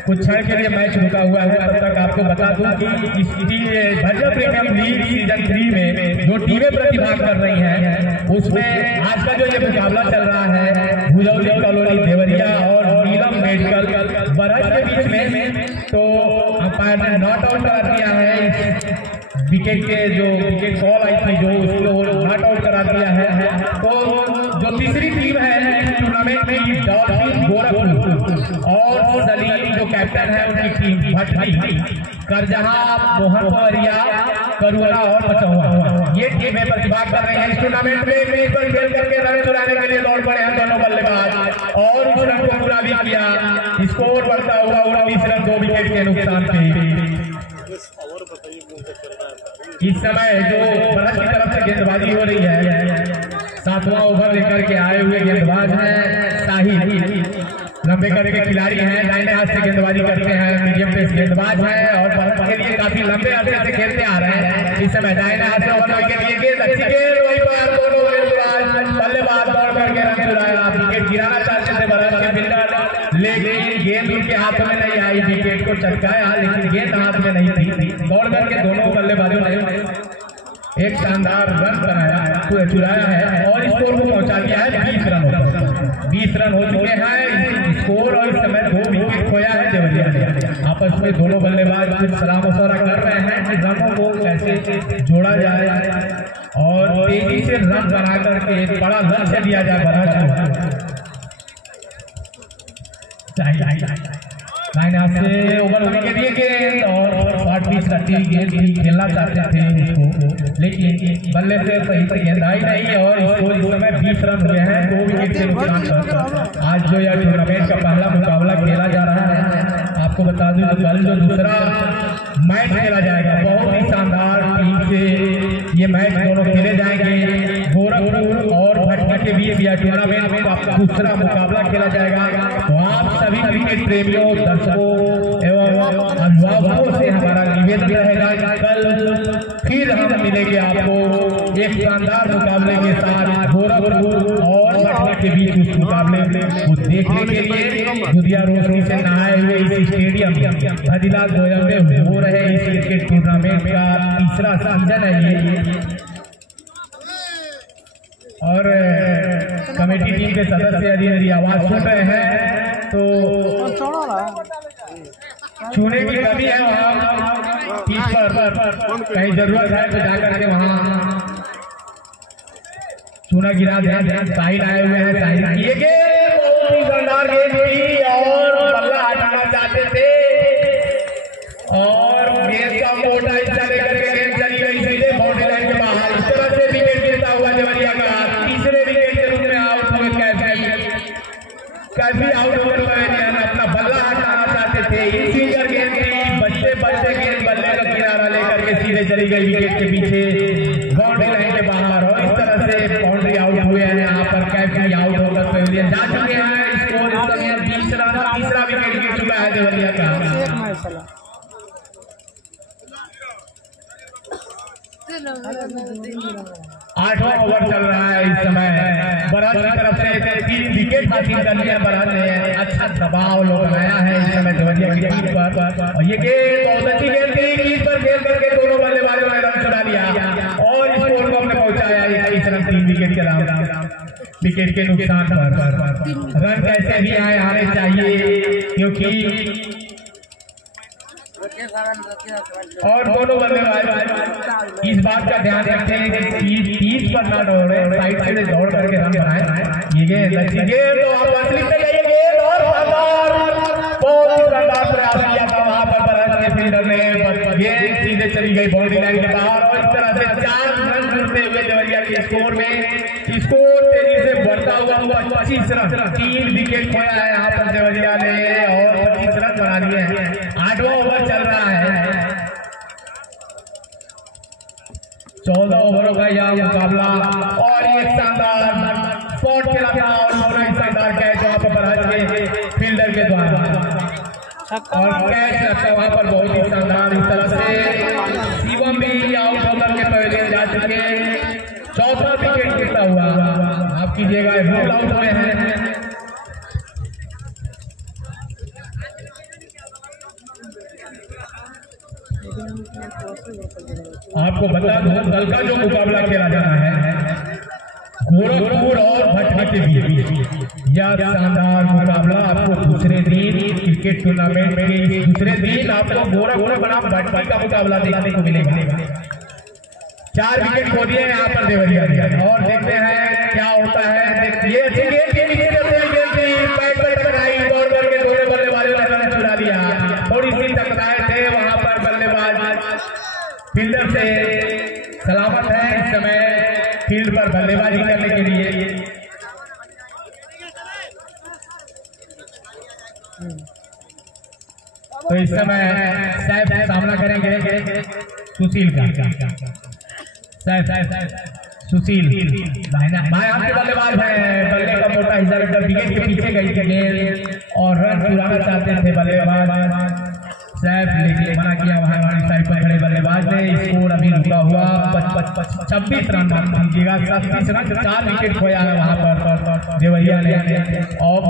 कुछ क्षण के लिए मैच रुका हुआ है। तब तक आपको बता दूं कि इसकी महिला प्रीमियर लीग सीजन 3 में जो टीमें प्रतिभाग कर रही हैं उसमें आज का जो ये मुकाबला चल रहा है भुजौली कॉलोनी देवरिया और नीलम मेडिकल बरहज के बीच में, तो अंपायर ने नॉट आउट करा दिया है। विकेट के जो विकेट कॉल आई थी जो उसको नॉट आउट करा दिया है। तो जो तीसरी टीम है इस टूर्नामेंट में डॉल्फिन गोरखपुर और दलील जो कैप्टन है उनकी टीम भटनी करजहा मोहन पवरिया करुआ और पचौआ, ये टीमें प्रतिभाग कर रही हैं इस टूर्नामेंट में। मेज पर खेल करके रन चुराने के लिए दौड़ पड़े हैं दोनों बल्लेबाज और इस रन को पूरा भी किया। स्कोर बढ़ता हुआ 19 रन 2 विकेट के नुकसान पे। इस समय जो बरहज की तरफ से गेंदबाजी हो रही है, 7वां ओवर लेकर के आए हुए गेंदबाज हैं साहिल, लंबे करके खिलाड़ी हैं, दाहिने हाथ से गेंदबाजी करते हैं, मीडियम पेस गेंदबाज हैं और बरहज के लिए काफी लंबे अरसे से खेलते आ रहे हैं। इस समय दाहिने हाथ से ओवर के लिए गेंद अच्छी गेंद, वहीं पर दोनों बल्लेबाज दौड़ करके रन चुराया। विकेट गिराना चाहते थे बरहज के फील्डर, लेकिन गेंद उनके हाथों में नहीं आई, विकेट को चटकाया लेकिन गेंद हाथ में नहीं थी। दौड़ करके दोनों बल्लेबाजों ने एक शानदार रन बनाया, चुराया है और स्कोर को पहुंचा दिया है 20 रन। 20 रन हो चुके हैं स्कोर और इस समय 2 विकेट खोया है देवरिया ने। आपस में दोनों बल्लेबाज कुछ सलाह मशवरा कर रहे हैं कि रनों को कैसे जोड़ा जाए और तेजी से रन बना करके एक बड़ा लक्ष्य दिया जाए बरहज मैंने आपसे ओवर होने के लिए गेंद और शॉर्ट पिच करती हुई गेंद भी खेलना चाहते थे इसको, लेकिन बल्ले से सही से गेंद आई नहीं और इसको इस समय 20 रन हुए हैं, 2 विकेट के नुकसान पर। आज जो यह टूर्नामेंट का पहला मुकाबला खेला जा रहा है, आपको बता दूं कल जो दूसरा मैच खेला जाएगा बहुत ही शानदार टीम से ये मैच दोनों खेले जाएंगे। गोरखपुर और भटनी के बीच यह टूर्नामेंट में दूसरा मुकाबला खेला जाएगा। तो आप सभी क्रिकेट प्रेमियों, दर्शकों एवं अभिभावकों से हमारा निवेदन रहेगा कल फिर हम मिलेंगे आपको एक शानदार मुकाबले के साथ गोरखपुर और भटनी के बीच उस मुकाबले को देखने के लिए दुधिया रोशनी से नहाए हुए इस स्टेडियम भदीला गोयल में हो रहे इस क्रिकेट टूर्नामेंट का तीसरा सीजन है ये। और कमेटी टीम के सदस्य यदि आवाज सुन रहे हैं तो चूने की कमी है वहाँ पिच पर, कहीं जरूरत है तो जाकर के वहाँ चूना गिरा दें। साहिल आए हुए हैं, साहिल ये गेंद बहुत ही शानदार गेंद थी और बल्ला हटाना चाहते थे और गेंद का मोटा हिस्सा लेकर के गेंद चली गई सीधे बाउंड्री लाइन के बाहर। इस तरह से विकेट गिरता हुआ देवरिया का तीसरे विकेट के रूप में आउट हुए कैफी आउट ओवर पवेलियन अपना बल्ला हटाना चाहते थे। इन सिंगर गेंद की बच्चे गेंद बल्ले का किनारा लेकर के सीधे चली गई विकेट के पीछे बाउंड्री लाइन के बाहर और इस तरह से बाउंड्री आउट हुए हैं। यहाँ पर कैफी आउट होकर पवेलियन जा चुके हैं। स्कोर इस समय तीसरा विकेट गिर चुका है देवरिया का। 8वां ओवर चल रहा है इस समय। बरहज की तरफ से 3 विकेट हासिल कर लिया बरहज ने, अच्छा दबाव लोग बनाया है इस समय देवरिया की टीम पर। और ये गेंद बहुत अच्छी गेंद थी, क्रीज पर गेंद करके दोनों बल्लेबाजों ने रन चुरा लिया और स्कोर को हमने पहुंचाया 21 रन 3 विकेट के अलावा विकेट के नुकसान पर। रन कैसे भी आने चाहिए क्योंकि और दोनों बल्लेबाज इस बात का ध्यान रखें कि पीच पर ना दौड़े, साइड से दौड़ करके रन बनाए। ये गेंद अच्छी गेंद तो आप असली में ये गेंद और बहुत ही शानदार प्रयास किया था वहां पर बरहज के फील्डर ने, गेंद सीधे चली गई बाउंड्री लाइन के बाहर और इस तरह से 4 रन जुड़ते हुए देवरिया के स्कोर में स्कोर तेजी से बढ़ता हुआ 25 रन 3 विकेट खोया है यहाँ पर देवरिया ने और 25 रन बना लिए हैं। 8वां ओवर चल रहा है, 14 ओवरों का यह मुकाबला और एक शानदार शॉट खेला था और दोनों ही शानदार कैच वहां पर बरहज के फील्डर के द्वारा और कैच रखा वहां पर बहुत ही शानदार। इस तरह से शिवम भी आउट होकर के पवेलियन जा चुके। 4था विकेट गिरता हुआ आप कीजिएगा रूल आउट हुए हैं। आपको बता दूं कल का जो मुकाबला खेला जाना है गोरखपुर और भटनी के बीच यह शानदार मुकाबला आपको दूसरे दिन क्रिकेट टूर्नामेंट के दूसरे दिन आपको गोरखपुर बनाम भटनी का मुकाबला देखने को मिलेगा। 4 विकेट खो दिए यहाँ पर देवरिया और देखते हैं क्या होता है। ये दौड़ करके दोनों बल्लेबाजों ने रन चुरा लिया, थोड़ी सी टकराए थे वहां पर बल्लेबाज फील्डर से सलामत है इस समय फील्ड पर बल्लेबाजी करने के लिए। तो इस समय सैफ सामना करेंगे सुशील का। सुशील भाई आपके बल्लेबाज है, बल्ले का मोटा हिस्सा लेकर विकेट के पीछे गई थी गेंद और रन चुराना चाहते थे बल्लेबाज सैफ, लेकिन मना किया वहां हमारी साइड पर खड़े बल्लेबाज ने। स्कोर अभी रुका हुआ 26 रन दीजिएगा, 37 रन 4 विकेट खोया है वहां पर देवरिया ने। अब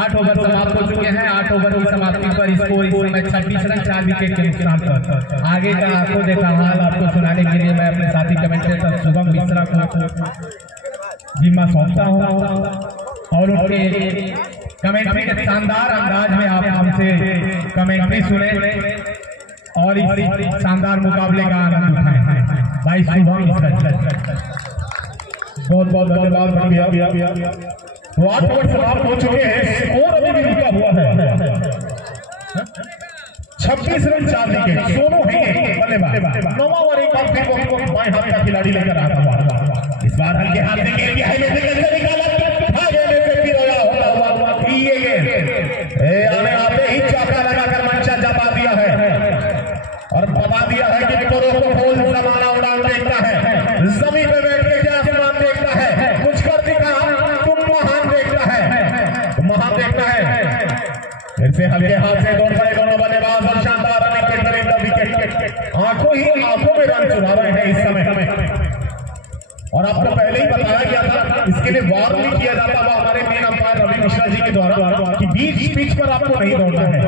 8 ओवर समाप्त हो चुके हैं। 8 ओवर की समाप्ति पर स्कोर इस समय 26 रन 4 विकेट के नुकसान पर। आगे का आपको देखा हाल आपको सुनाने के लिए मैं अपने साथी कमेंटेटर शुभम मिश्रा को जिम्मा सौंपता हूँ और उनके कमेंट्री के शानदार अंदाज में आप हमसे कमेंट्री सुने और इस शानदार मुकाबले का आनंद उठाएं। भाई शुभम बहुत बहुत धन्यवाद भैया। तो 8 ओवर समाप्त हो चुके हैं, स्कोर अभी भी रुका हुआ है 26 रन 4 विकेट, दोनों हैं बल्लेबाज। 9वां ओवर एक बार फिर बाएं हाथ का खिलाड़ी लेकर आता हुआ, इस बार हल्के हाथ से गेंद निकाला, आने आते ही चौका लगाकर मंचा जमा दिया है और बता दिया है कि करो को फूल जमाना उड़ान देखता है, जमीन पे बैठ के क्या आसमान देखता है, कुछ कर दिखा तुम महान देखता है, तुम महान देखता है। फिर से हल्के हाथ से दौड़ पड़े दोनों बल्लेबाज और शानदार विकेट, आंखों में रन चुरा रहे हैं इस समय। और आपको पहले ही बताया गया था, इसके लिए वार्निंग किया जाता था हमारे मेन अंपायर रवि मिश्रा जी के द्वारा कि बीच पिच पर आपको नहीं दौड़ना है,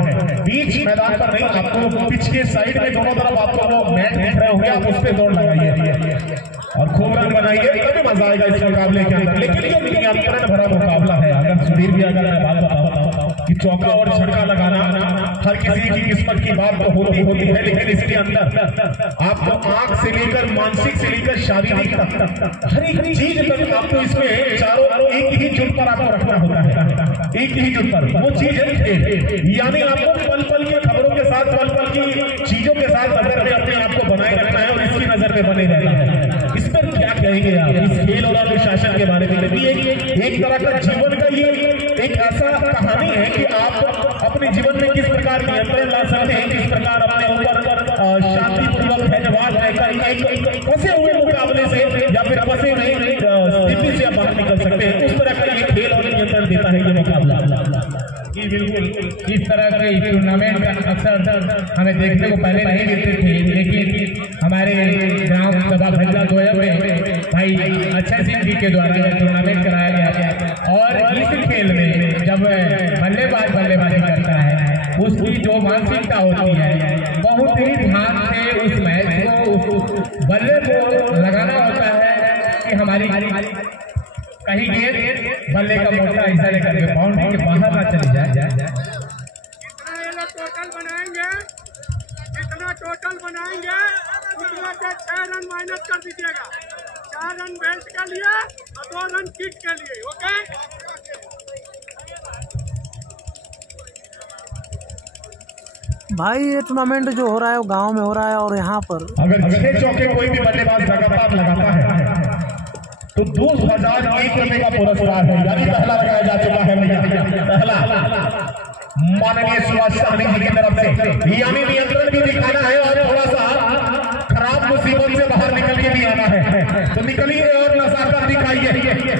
बीच मैदान पर नहीं, आपको पिच के साइड में दोनों तरफ आपको वो मैच देख रहे होंगे, आप उस पर दौड़ लगाइए और खूब रन बनाइए, तभी मजा आएगा इस मुकाबले के अंदर। लेकिन ये नियंत्रण भरा मुकाबला है। अगर सुधीर भी अगर मैं बात बताऊं कि चौका और छक्का लगाना हर किसी की किस्मत की बात तो होती है, लेकिन इसके अंदर आपको आंख से लेकर मानसिक से लेकर शारीरिक तक हर एक चीज तक आपको इसमें चारों एक ही जुट पर आपको रखना होता है, एक ही जुट पर। वो चीज है खेल, यानी आपको पल पल की खबरों के साथ, पल पल की चीजों के साथ नजर में अपने आप को बनाए रखना है और इसकी नजर में बने रहना है। इस पर क्या कहेंगे आप इस खेल और अनुशासन के बारे में? एक तरह का जीवन का ये एक ऐसा कहानी है कि आप अपने जीवन में किस प्रकार नियंत्रण ला सकते हैं, किस प्रकार अपने ऊपर शांतिपूर्वक धन्यवाद फंसे हुए मुकाबले से या फिर फंसे हुए स्थिति से आप बाहर निकल सकते हैं। उस तरह का ये खेल और नियंत्रण देता है ये मुकाबला। जी बिल्कुल, इस तरह के टूर्नामेंट अक्सर हमें देखने को पहले नहीं मिलते थे, लेकिन हमारे ग्राम सभा भजला गोयल में भाई अच्छा सिंह जी के द्वारा टूर्नामेंट कराया गया और इस खेल में जब बल्लेबाजी करता है उसकी जो मानसिकता होती है, बहुत ही ध्यान से उस मैच को उस बल्ले को लगाना होता है कि हमारी कहीं गेंद बल्ले का मोटा हिस्सा लेकर के बाउंड्री के बाहर ना चली जाए। कितना टोटल बनाएंगे उतना के 6 रन माइनस कर दीजिएगा, 4 रन बेल्ट के लिए और 2 रन किक के लिए। ओके भाई, ये टूर्नामेंट जो हो रहा है वो गांव में हो रहा है और यहाँ पर अगर 6 चौके कोई भी बल्लेबाज लगातार लगाता है तो 2001 रुपए का पुरस्कार है, यानी पहला लगाया जा चुका है भैया, पहला माननीय सुभाष सहनी जी की तरफ से, यानी नियंत्रण भी दिखाना है और थोड़ा सा खराब मुसीबत से बाहर निकल के भी आना है। तो निकलिए और नजाकत दिखाइए,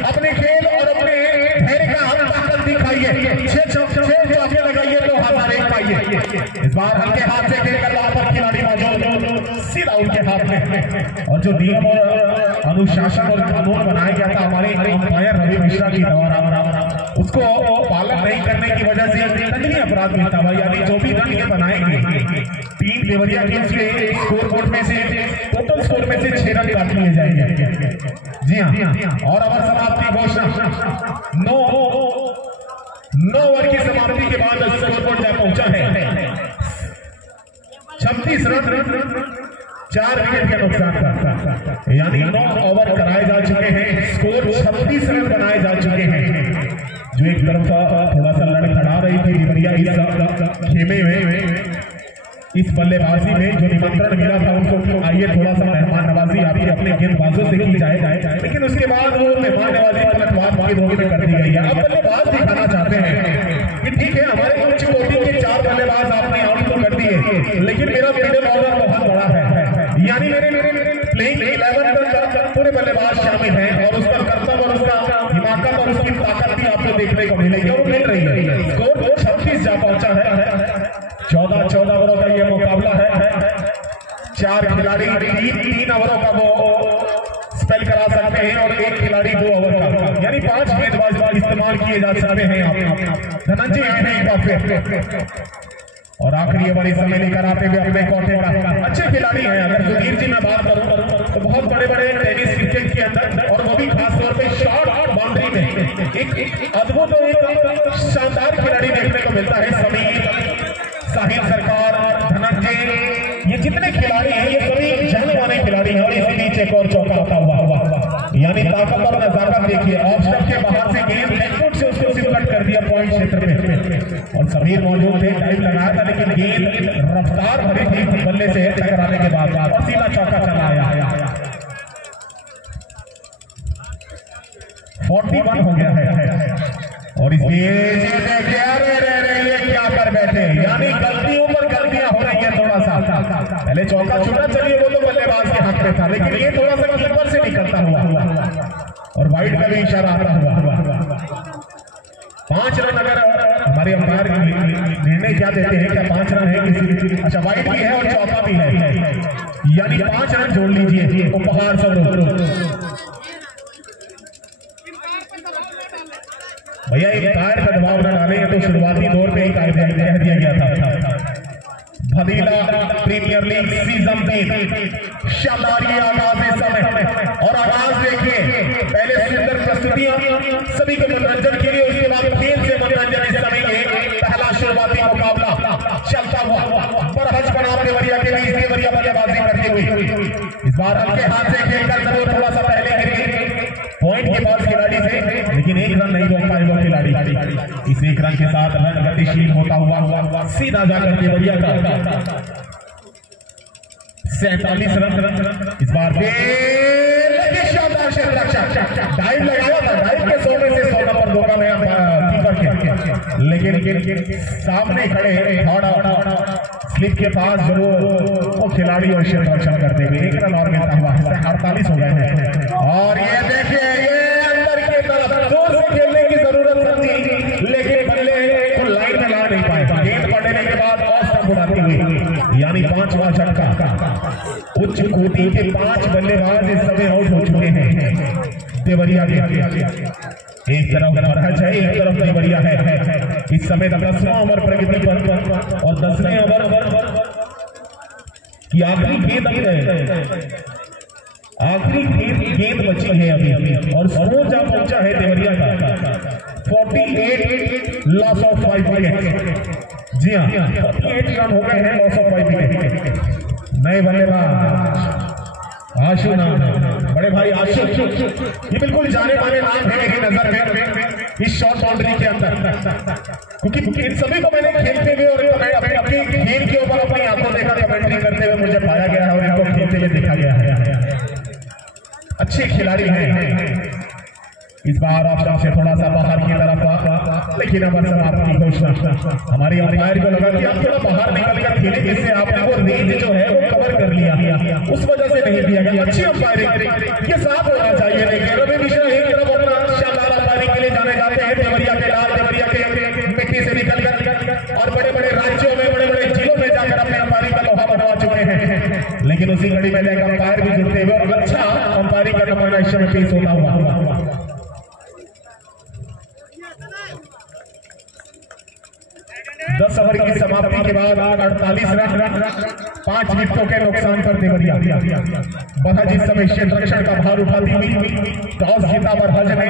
अपने खेल और अपने धैर्य का हम ताकत दिखाइए, 6 चौके लगाइए तो हाथ देख पाइए। इस बार हल्के हाथ से खेलकर वहां पर खिलाड़ी मौजूद सीधा उनके हाथ में, और जो नियम और अनुशासन और कानून बनाया गया था हमारे अंपायर रवि मिश्रा की द्वारा, उसको पालन नहीं करने की वजह से दंडनीय अपराध मिलता है। यानी जो भी रन ये बनाएंगे टीम देवरिया टीम के स्कोर बोर्ड में से टोटल स्कोर में से 6 रन काट लिए जाएंगे। जी हाँ, और ओवर समाप्ति घोषणा 9 ओवर की समाप्ति के बाद स्कोर बोर्ड जा पहुंचा है 36 रन 4 विकेट के नुकसान का, यानी 9 ओवर कराए जा चुके हैं, स्कोर 36 रन बनाए जा चुके हैं। जो एक तरफ थोड़ा सा लड़ खड़ा रही थी देवरिया इस खेमे में, इस बल्लेबाजी में जो निमंत्रण मिला था उनको आइए थोड़ा सा मेहमान नवाजी आपकी अपने गेंदबाजों से की जाए, लेकिन उसके बाद वो मेहमान नवाजी पलटवार की धोनी में कर दी गई है। अब बल्लेबाज दिखाना चाहते हैं कि ठीक है हमारे उच्च कोटि के 4 बल्लेबाज आपने आउट तो कर दिए, लेकिन मेरा मिडिल ऑर्डर बहुत बड़ा है, यानी मेरे प्लेइंग 11 पूरे बल्लेबाज शामिल हैं और उसका कर्तव्य और उसका हिमाकत और उसकी ताकत भी आपको देखने को मिलेगी और मिल रही है। स्कोर 36 जा पहुंचा है, 14 ओवरों का ये मुकाबला है। 4 खिलाड़ी 3 ओवरों का वो स्पेल करा सकते हैं और 1 खिलाड़ी 2 ओवर का, यानी 5 गेंदबाज इस्तेमाल किए जा सकते हैं। धनंजय हैं एक बार और आखिरी ओवर इस समय लेकर आते हुए अपने कोटे का अच्छे खिलाड़ी हैं। अगर सुधीर जी मैं बात करूं तो बहुत बड़े टेनिस क्रिकेट के अंदर और वो भी खास तौर पे शॉर्ट बाउंड्री में एक अद्भुत और एक शानदार मिलता है। समीर, साहिल सरकार, धनंजय, ये जितने खिलाड़ी हैं ये सभी जाने माने खिलाड़ी हैं। और इसी बीच एक और चौका होता हुआ, यानी ताकत और नजाकत देखिए। ऑफ स्टंप के बाहर से गेंद बैकफुट से उसको सिर्फ कट कर दिया पॉइंट क्षेत्र में। और समीर मौजूद थे, टाइम लगाया था, लेकिन गेंद रफ्तार भरी थी बल्ले से टकराने के बाद और सीधा चौका चला आया। 41 हो गया है। और इस ये क्या कर बैठे, यानी गलतियों पर गलतियां हो रही है। थोड़ा सा पहले चौका छूटा, चलिए वो तो बल्लेबाज के हाथ में था, लेकिन ये थोड़ा सा कीपर से निकलता हुआ और वाइड का भी इशारा आता हुआ। 5 रन अगर हमारे अंपायर निर्णय क्या देते हैं, क्या 5 रन है किसी, अच्छा वाइड भी है और चौका भी है, यानी 5 रन जोड़ लीजिए। उपहार सब भैया एक टायर का दबाव न डाले तो शुरुआती दौर पे ही कह दिया गया था। भदीला प्रीमियर लीग सीजन 3 शानदार आगाज इस समय। और आगाज देखिए, पहले सुंदर प्रस्तुतियां सभी को मनोरंजन के लिए, उसके बाद खेल से मनोरंजन। इस समय के पहला शुरुआती मुकाबला चलता हुआ बरहज बनाम देवरिया के बीच। देवरिया बल्लेबाजी करते हुए इस बार हल्के हाथ से खेलकर जरूर थोड़ा सा पहले गिरी पॉइंट के पास खिलाड़ी थे, लेकिन 1 रन नहीं रोक पाए वो खिलाड़ी। इस 1 रन के साथ रन गतिशील होता हुआ सीधा जाकर देवरिया का 47 रन। इस बार शानदार क्षेत्र रक्षा डाइव लगाया था, डाइव के 100 में से 100 नंबर धोखा में कीपर के, लेकिन सामने खड़े स्लिप के पास जरूर वो खिलाड़ी और क्षेत्र रक्षण करते हुए 1 रन और मिलता हुआ 48 हो गए हैं। और ये देखिए, ये अंदर की तरफ जोर से खेलने की जरूरत थी, लेकिन बल्ले को लाइन में ला नहीं पाए। गेंद पड़ने के बाद ऑफ स्टंप उड़ाती हुई, यानी 5वां झटका। उच्च कोटि के 5 बल्लेबाज इस समय आउट हो चुके हैं देवरिया के। एक तरफ बरहज है, एक तरफ देवरिया है। इस समय 10वां ओवर प्रगति पर और 10वें ओवर की आखिरी गेंद बची है अभी, और स्कोर जहां पहुंचा है देवरिया का 48 लॉस ऑफ 5 विकेट। जी हाँ, 48 रन हो गए हैं, लॉस ऑफ 5 विकेट। नए बल्लेबाज आशु नाम है, बड़े भाई आशु, ये बिल्कुल जाने माने नाम है मेरी नजर में इस शॉर्ट बाउंड्री के अंदर, क्योंकि इन सभी को मैंने खेलते हुए और अपनी खेल के ऊपर अपनी आंखों देखा, कमेंट्री करते हुए मुझे पाया गया है और इनको खेलते हुए देखा गया है। अच्छे खिलाड़ी हैं। इस बार ऑप्शन से थोड़ा सा बाहर की तरफ, लेकिन अब समाप्त की घोषणा हमारी अंपायर को लगा कि आप थोड़ा बाहर निकल कर खेले, जिससे आपने वो रेंज जो है वो कवर कर लिया, उस वजह से नहीं दिया गया। अच्छी अंपायरिंग ये साफ होना चाहिए। लेकिन रवि मिश्रा एक तरफ अपना शानदार अंपायरिंग के लिए जाने जाते हैं, देवरिया के लाल, देवरिया के मिट्टी से निकलकर और बड़े बड़े राज्यों में, बड़े बड़े जिलों में जाकर अपने अंपायरिंग का लोहा बनवा चुके हैं। लेकिन उसी घड़ी में जाकर अंपायर भी जुड़ते हुए और अच्छा अंपायरिंग का नमूना इस समय पेश होता हुआ। 10 ओवर की समाप्ति के बाद 48 रन 5 विकेटों के नुकसान पर देवरिया। बरहज इस समय क्षेत्र रक्षण का भार उठाती हुई टॉस जीता बरहज ने,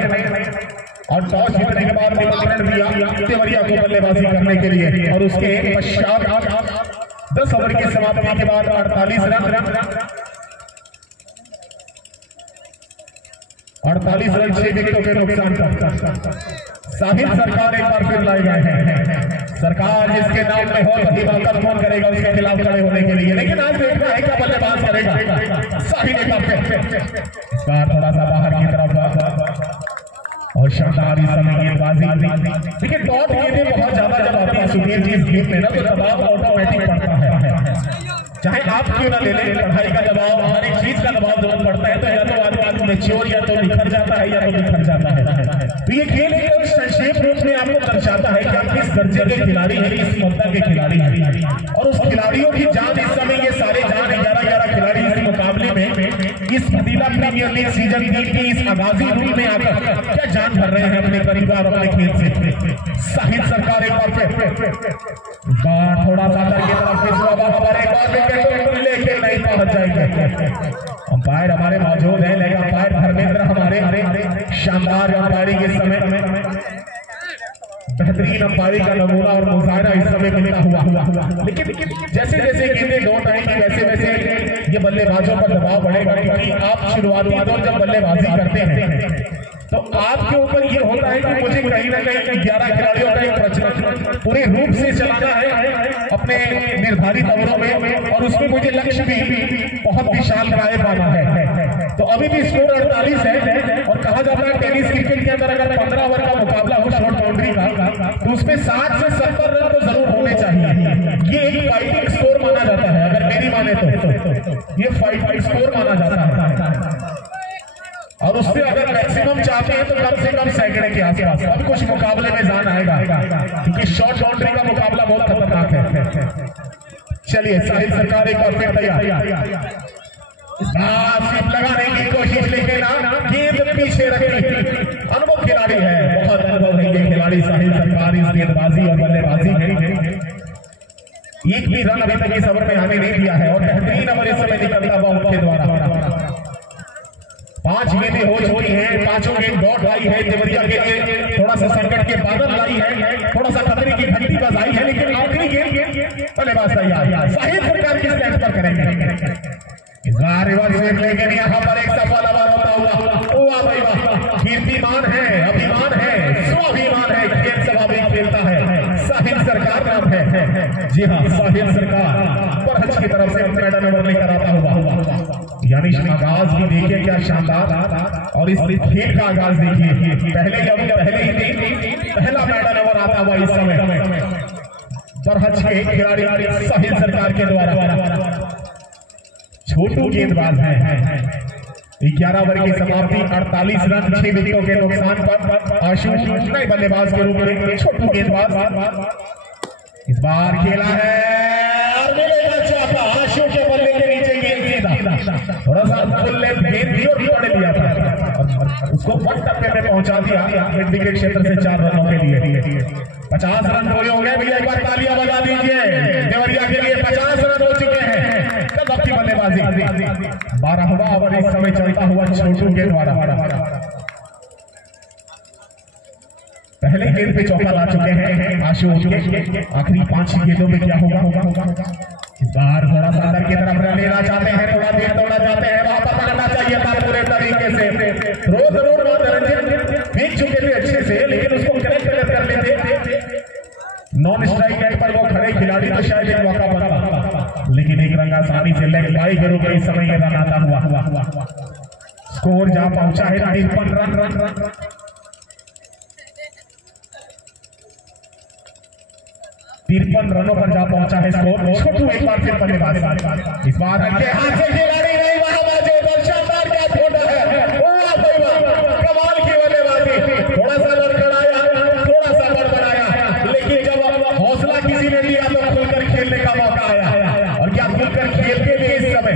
और टॉस जीतने के बाद निमंत्रण दिया देवरिया को बल्लेबाजी करने के लिए। और उसके पश्चात 10 ओवर की समाप्ति के बाद 48 रन 6 विकेटों के नुकसान पर साहिल सरकार एक बार फिर लाए गए हैं। सरकार जिसके नाम में हो वही बात कौन करेगा उसके खिलाफ खड़े होने के लिए। लेकिन आज देखना है क्या बल्लेबाज करेगा। साहिल एक बार थोड़ा सा बाहर की तरफ और शानदार इस समय गेंदबाजी। देखिए डॉट गेंदें बहुत ज्यादा जब आती है सुधीर जी इस गेम में ना, तो दबाव ऑटोमेटिक पड़ता है। चाहे आप क्यों ना ले लें, पढ़ाई का दबाव, हर एक चीज का दबाव जरूर पड़ता है। तो या तो आदमी मैच्योर या तो निखर जाता है या तो बिखर जाता है। तो ये खेल एक संक्षेप रूप में आपको दर्शाता है कि आप किस दर्जे के खिलाड़ी हैं, किस क्षमता के खिलाड़ी हैं। और उस खिलाड़ियों की जान इस समय ये सारे जान 11 खिलाड़ी इस मुकाबले में इस भदीला प्रीमियर लीग सीजन 3 की इस आगाजी रूप में आकर क्या जान भर रहे हैं अपने परिवार, अपने खेल से। साहिल सरकार एक बार थोड़ा सा की तरफ हमारे लेके नहीं पहुंच जाएंगे। अंपायर हमारे मौजूद हैं, लेकिन अंपायर धर्मेंद्र हमारे शानदार अंपायरिंग इस समय बेहतरीन बेहतरीन अंपायरी का नमूना और मुजाहरा इस समय मिलता हुआ। लेकिन जैसे जैसे गेंदें लौट आएंगी वैसे वैसे ये बल्लेबाजों पर दबाव बढ़ेगा, क्योंकि आप शुरुआती दौर जब बल्लेबाजी करते हैं तो आपके ऊपर ये होता है कि मुझे कहीं ना कहीं 11 खिलाड़ियों का एक प्रचलन पूरे रूप से चलाना है अपने निर्धारित ओवरों में, और उसमें मुझे लक्ष्य भी बहुत विशाल राय पाना है। तो अभी भी स्कोर 48 है, और कहा जाता है टेनिस क्रिकेट के अंदर अगर 15 ओवर का मुकाबला हो शॉर्ट बाउंड्री का, तो उसमें 60 से 70 रन तो जरूर होने चाहिए। ये एक फाइटिंग स्कोर माना जाता है, अगर मेरी माने तो ये फाइटिंग स्कोर माना जाता है। और उससे अगर मैक्सिमम चाहते हैं तो कम से कम सैकड़े के आसपास अब कुछ मुकाबले में जान आएगा, क्योंकि शॉर्ट बाउंड्री का मुकाबला बहुत खतरनाक है। चलिए साहिल सरकार एक बार फिर तैयार, स्लिप लगाने की कोशिश, लेकिन गेंद पीछे रखी। अनुभव खिलाड़ी है, बहुत अनुभव है ये खिलाड़ी साहिल सरकार इस गेंदबाजी और बल्लेबाजी में। एक भी रन अभी तक इस ओवर में हमें नहीं दिया है, और बेहतरीन ओवर इस समय निकलता हुआ उनके द्वारा। 5 गेंदें हो चुकी हैं, पांचों गेंद डॉट आई है। देवरिया के लिए थोड़ा सा संकट के बादल लाई है, थोड़ा सा खतरे की घंटी बजाई है, लेकिन आखिरी गेंद बल्लेबाज तैयार। साहिल सरकार किस स्टैंड पर करेंगे इस बार, लेकिन यहाँ पर एक सफल ओवर होता हुआ। वाह भाई वाह, कीर्तिमान है, अभिमान है, स्वाभिमान है, खेल स्वाभाविक खेलता है, साहिल सरकार नाम है। जी हाँ, साहिल सरकार बरहज की तरफ से मैडल ओवर लेकर आता हुआ। यानी आगाज भी देखिए क्या शानदार, और इस खेल का आगाज देखिए, पहले ही पहला मैडल ओवर आता हुआ इस समय बरहज के खिलाड़ी साहिल सरकार के द्वारा। छोटू गेंदबाज है, 11 ओवर की समाप्ति, 48 रन 6 विकेटों के नुकसान पर आशु नए बल्लेबाज के रूप में छोटू गेंदबाज इस बार खेला है, और मिलेगा चाहता आशु के बल्ले के नीचे गेंद सीधा, थोड़ा सा फुल लेंथ गेंद दी और पकड़ लिया था, उसको 1 टप्पे में पहुंचा दिया मिड विकेट क्षेत्र से 4 रनों के लिए। 50 रन पूरे हो गए भैया, एक बार तालियां बजा दीजिए देवरिया के लिए। 50 रन हो चुके हैं, कदम की बल्लेबाजी। 12वां ओवर इस समय चलता हुआ छोटू के द्वारा। पहले गेंद पे चौका ला चुके हैं आशु के, आखिरी 5 गेंदों में क्या होगा। इस बार थोड़ा सा अंदर की तरफ लेना चाहते हैं, थोड़ा देर दौड़ना चाहते हैं, वहां पर पकड़ना चाहिए था पूरे तरीके से। रोज फेंक चुके थे अच्छे से, लेकिन उसको कनेक्ट कर लेते। नॉन स्ट्राइक एंड पर वो खड़े खिलाड़ी तो शायद एक मौका बनता, लेकिन एक रंग आसानी से लेग बाई के रूप में इस समय रन आता हुआ। स्कोर जहां पहुंचा है 53 रन। 53 रनों पर जा पहुंचा है स्कोर। छोटू एक बार फिर बल्लेबाज, इस बार के हाथ से खिलाड़ी नहीं, वहां बाजे शानदार क्या छोटा है, कमाल की बल्लेबाजी। थोड़ा सा लड़खड़ाया, थोड़ा सा बड़बड़ाया, लेकिन जब हौसला किसी ने दिया तो खुलकर खेलने का मौका आया, और क्या खुलकर खेलते हुए इस समय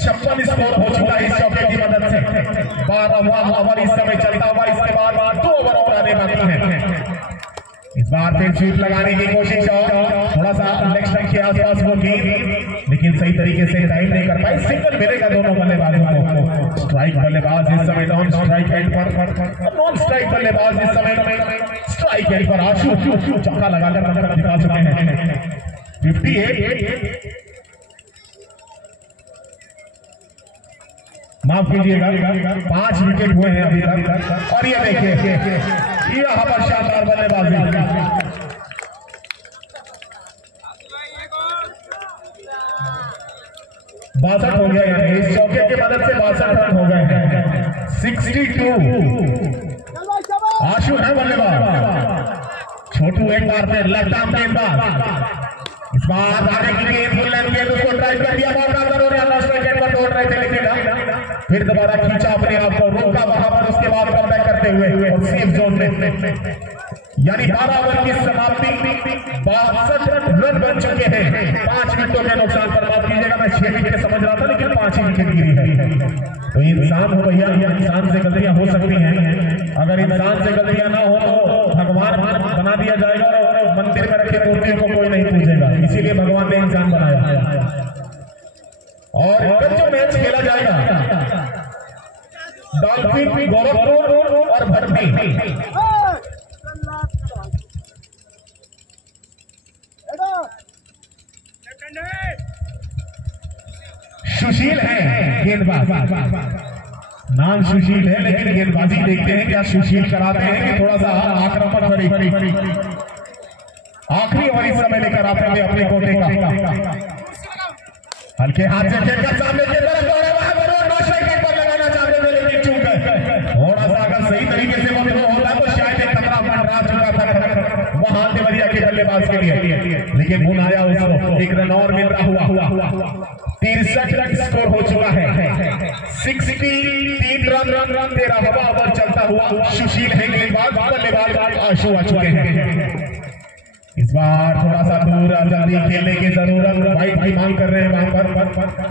56 स्कोर हो चुका है इस चौके की मदद से। 12वां ओवर इस समय चलता हुआ, इसके बाद 2 ओवर और आने बाकी है। इस बार फिर स्वीप लगाने की कोशिश, थोड़ा सा लेग स्टंप के आसपास वो की, लेकिन सही तरीके से टाइम नहीं कर पाए। सिंगल मिलेगा दोनों बल्लेबाजों को। स्ट्राइक बल्लेबाज इस समय नॉन स्ट्राइक एंड पर, नॉन स्ट्राइक बल्लेबाज इस समय स्ट्राइक एंड पर आशु चौका लगाकर नंबर दिखा चुके हैं 58। माफ कीजिएगा, 5 विकेट हुए हैं अभी तक, और ये देखिए यहाँ पर शानदार बल्लेबाजी। 62 हो गया, यानी इस चौके की मदद से 62 रन हो गए हैं। 62 आशु है बल्लेबाज, छोटू एक बार फिर लगता गेंदबाज। इस बार आगे की गेंद उसको ड्राइव कर दिया, मौका जरूर पर दौड़ रहे थे, लेकिन फिर दोबारा खींचा अपने आप को, रोका वहां पर, उसके बाद कमबैक करते हुए और सेफ जोन में। यानी 12 ओवर की समाप्ति, 62 रन बन चुके हैं 5 विकेटों के नुकसान पर। माफ कीजिएगा, मैं 6 विकेट समझ रहा था, लेकिन 5 ही विकेट गिरी है। तो इंसान हो भैया, इंसान से गलतियां हो सकती हैं। अगर इंसान से गलतियां ना हो तो भगवान बना दिया जाएगा, और मंदिर में रखे मूर्तियों को कोई नहीं पूजेगा। इसीलिए भगवान ने इंसान बनाया। और कल जो मैच खेला जाएगा डॉल्फिन, गोरखपुर और भर्ती, गेंदबाज। नाम सुशील है लेकिन गेंदबाजी देखते हैं क्या सुशील कराते हैं कि थोड़ा सा आक्रामक भरी। आखिरी ओवर इस समय लेकर आते हुए अपने कोटे का हल्के हाथ से खेलकर सामने की तरफ पर लगाना चाहते थे लेकिन चूक गए। थोड़ा सा अगर सही तरीके से वो होता तो शायद एक खतरा मंडरा चुका था वहां देवरिया के बल्लेबाज के लिए, लेकिन बुन आया उसको। एक रन और मिल रहा हुआ 63 रन स्कोर हो चुका है। 63 रन 13 हवा ओवर चलता हुआ सुशील है गेंदबाज, बल्लेबाज आशु आ चुके हैं। इस बार थोड़ा सा दूर जल्दी खेलने की जरूरत, वाइट की मांग कर रहे हैं वहां पर,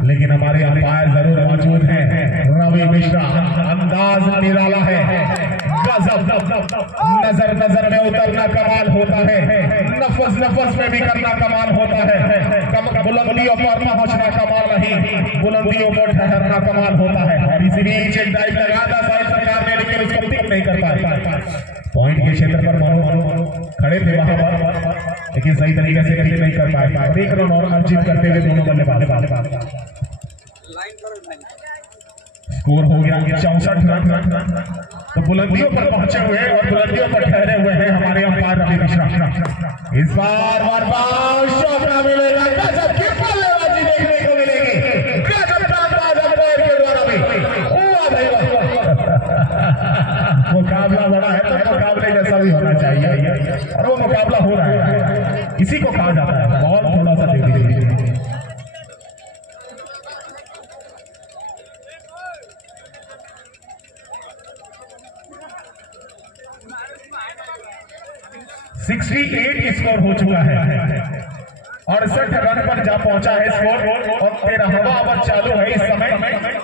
लेकिन हमारे अंपायर जरूर मौजूद हैं। रवि मिश्रा अंदाज निराला है, नजर में उतरना कमाल होता है, नफस में भी करना कमाल होता है, बुलंदियों पर पहुंचना कमाल नहीं, बुलंदियों पर ठहरना कमाल होता है। और इसी बीच एक डाइव लगा था साइड सरकार ने, लेकिन उसको पिक नहीं कर पाया। पॉइंट के क्षेत्र पर मानो खड़े थे वहां पर, लेकिन सही तरीके से पिक नहीं कर पाए। एक रन और अर्जित करते हुए दोनों बल्लेबाज। स्कोर हो गया 64 रन। तो बुलंदियों पर पहुंचे हुए और बुलंदियों पर ठहरे हुए हैं हमारे अंपायर रवि मिश्रा। इस बार चौका मिलेगा, गजब की बल्लेबाजी देखने को मिलेगी, गजब का अंदाज अंपायर के द्वारा भी। मुकाबला बड़ा है तो मुकाबले जैसा भी होना चाहिए, और वो मुकाबला हो रहा है, इसी को कहा जाता है। बॉल थोड़ा सा दे दीजिए। 68 स्कोर हो चुका है, 68 रन पर जा पहुंचा है स्कोर, और 13 हवा ओवर चालू है इस समय।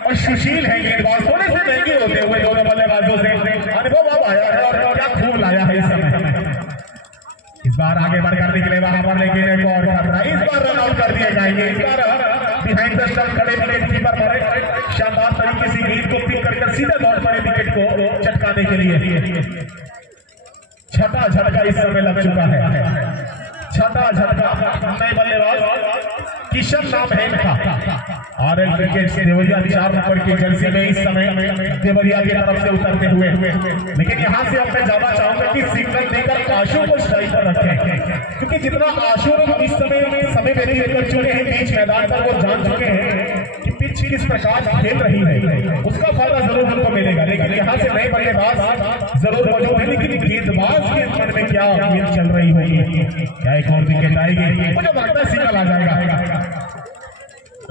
और सुशील है गेंदबाज, थोड़े से महंगे होते हुए दोनों बल्लेबाजों से अनुभव अब आया है और क्या खूब लाया है इस समय। इस बार आगे बढ़ करने के लिए वहां पर लेकिन एक और खतरा, इस बार रन आउट कर दिए जाएंगे। इस बार बिहाइंड द स्टंप खड़े विकेट कीपर पर शानदार तरीके से गेंद को पिक कर सीधे दौड़ पड़े विकेट को चटकाने के लिए। छठा झटका इस समय लग चुका है, छठा झटका। नए बल्लेबाज किशन नाम है इनका, आरएल क्रिकेट से देवरिया 4 नंबर की जर्सी में इस समय देवरिया की तरफ से उतरते हुए। लेकिन यहाँ से अब मैं जाना चाहूंगा कि सिग्नल देकर आशु को स्ट्राइक पर रखें, क्योंकि जितना आशु इस समय व्यतीत कर चुके हैं बीच मैदान पर, वो जान चुके हैं कि पिच किस प्रकार खेल रही है, उसका फायदा जरूर हमको मिलेगा। लेकिन यहाँ से नए बल्लेबाज जरूर मौजूद है, लेकिन गेंदबाज के मन में क्या गेंद चल रही होगी, क्या एक और विकेट आएगी, मुझे लगता है सिग्नल आ जाएगा,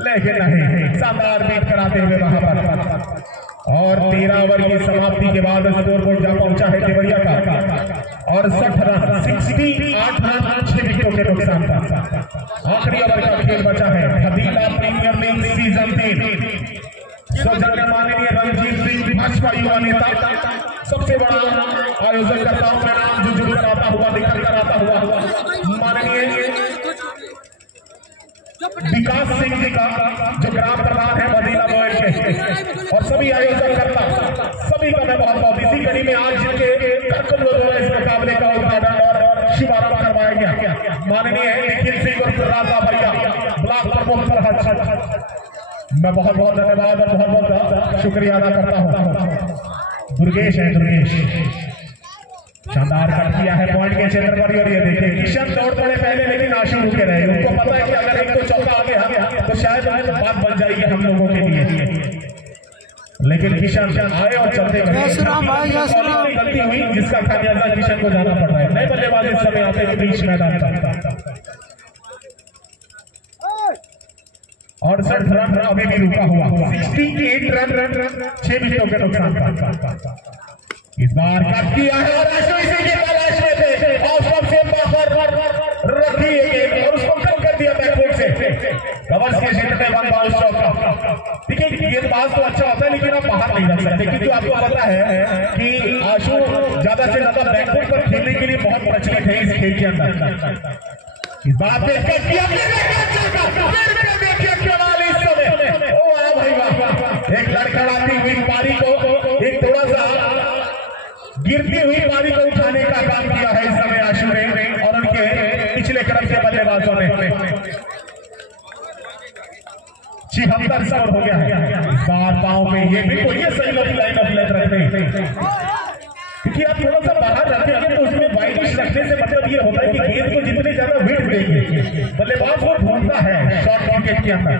लेकिन नहीं, शानदार बीट कराते हुए वहां पर। और 13 ओवर की समाप्ति के बाद स्कोर बोर्ड जा पहुंचा है देवरिया का, और 60 रन 68 रन 6 विकेटों के नुकसान का। आखिरी ओवर का खेल बचा है। फजीला प्रीमियर लीग सीजन 3 सौजन्य माननीय रणजीत सिंह भाजपा युवा नेता, सबसे बड़ा आयोजन करता हूं मैं नाम जुड़ कर आता हुआ, निकल कर आता हुआ माननीय विकास सिंह जी का, जो ग्राम प्रधान है मदीना मोहर के, और सभी आयोजन करता, सभी का मैं बहुत बहुत इसी कड़ी में आज जिनके इस मुकाबले का उद्घाटन और शुभारंभ करवाया गया माननीय निखिल सिंह और राजा भैया ब्लॉक प्रमुख सरहद, मैं बहुत बहुत धन्यवाद और बहुत बहुत शुक्रिया अदा करता हूँ। दुर्गेश है, दुर्गेश शानदार कट किया है पॉइंट के क्षेत्र पर। और ये देखिए किशन दौड़ पड़े पहले, लेकिन आशु रुके रहे, उनको पता है कि अगर एक तो चौका आ गया तो शायद बात बन जाएगी हम लोगों के लिए, लेकिन किशन आए और चलते गलती हुई जिसका खामियाजा किशन को जाना पड़ रहा है। नए बल्लेबाज इस समय आते हैं बीच मैदान का, और 60 रन अभी भी रुका हुआ, 68 रन 6 विकेटों के नुकसान का। इस बार कट किया है और आशु इसी की तलाश में थे, और सबसे बाहर रखी है और उसको कट कर दिया बैकफुट से, कवर्स के क्षेत्र में 1 बाउंस चौका। देखिए गेंदबाज तो अच्छा होता है, लेकिन आप बाहर नहीं रख सकते, क्योंकि आपको पता है कि आशु ज्यादा से ज्यादा बैकफुट पर खेलने के लिए बहुत प्रचलित है इस खेल के अंदर। इस बात पे कट किया, देखिए कमाल इस समय, ओ वाह भाई वाह, एक लड़खड़ाती हुई पारी को, एक थोड़ा सा गिरती हुई पारी को उठाने का काम किया है इस समय आशु ने और उनके पिछले क्रम के बल्लेबाजों ने। जी 76 स्कोर हो गया है। इस बार पाँव में ये बिल्कुल ये सही लाइन ऑफ लेंथ रखते हैं, क्योंकि आप थोड़ा सा बाहर रखेंगे तो उसमें वाइडिश रखने से मतलब ये होता है कि गेंद को जितने ज्यादा विड्थ देंगे बल्लेबाज वो ढूंढता है शॉर्ट विकेट के अंदर,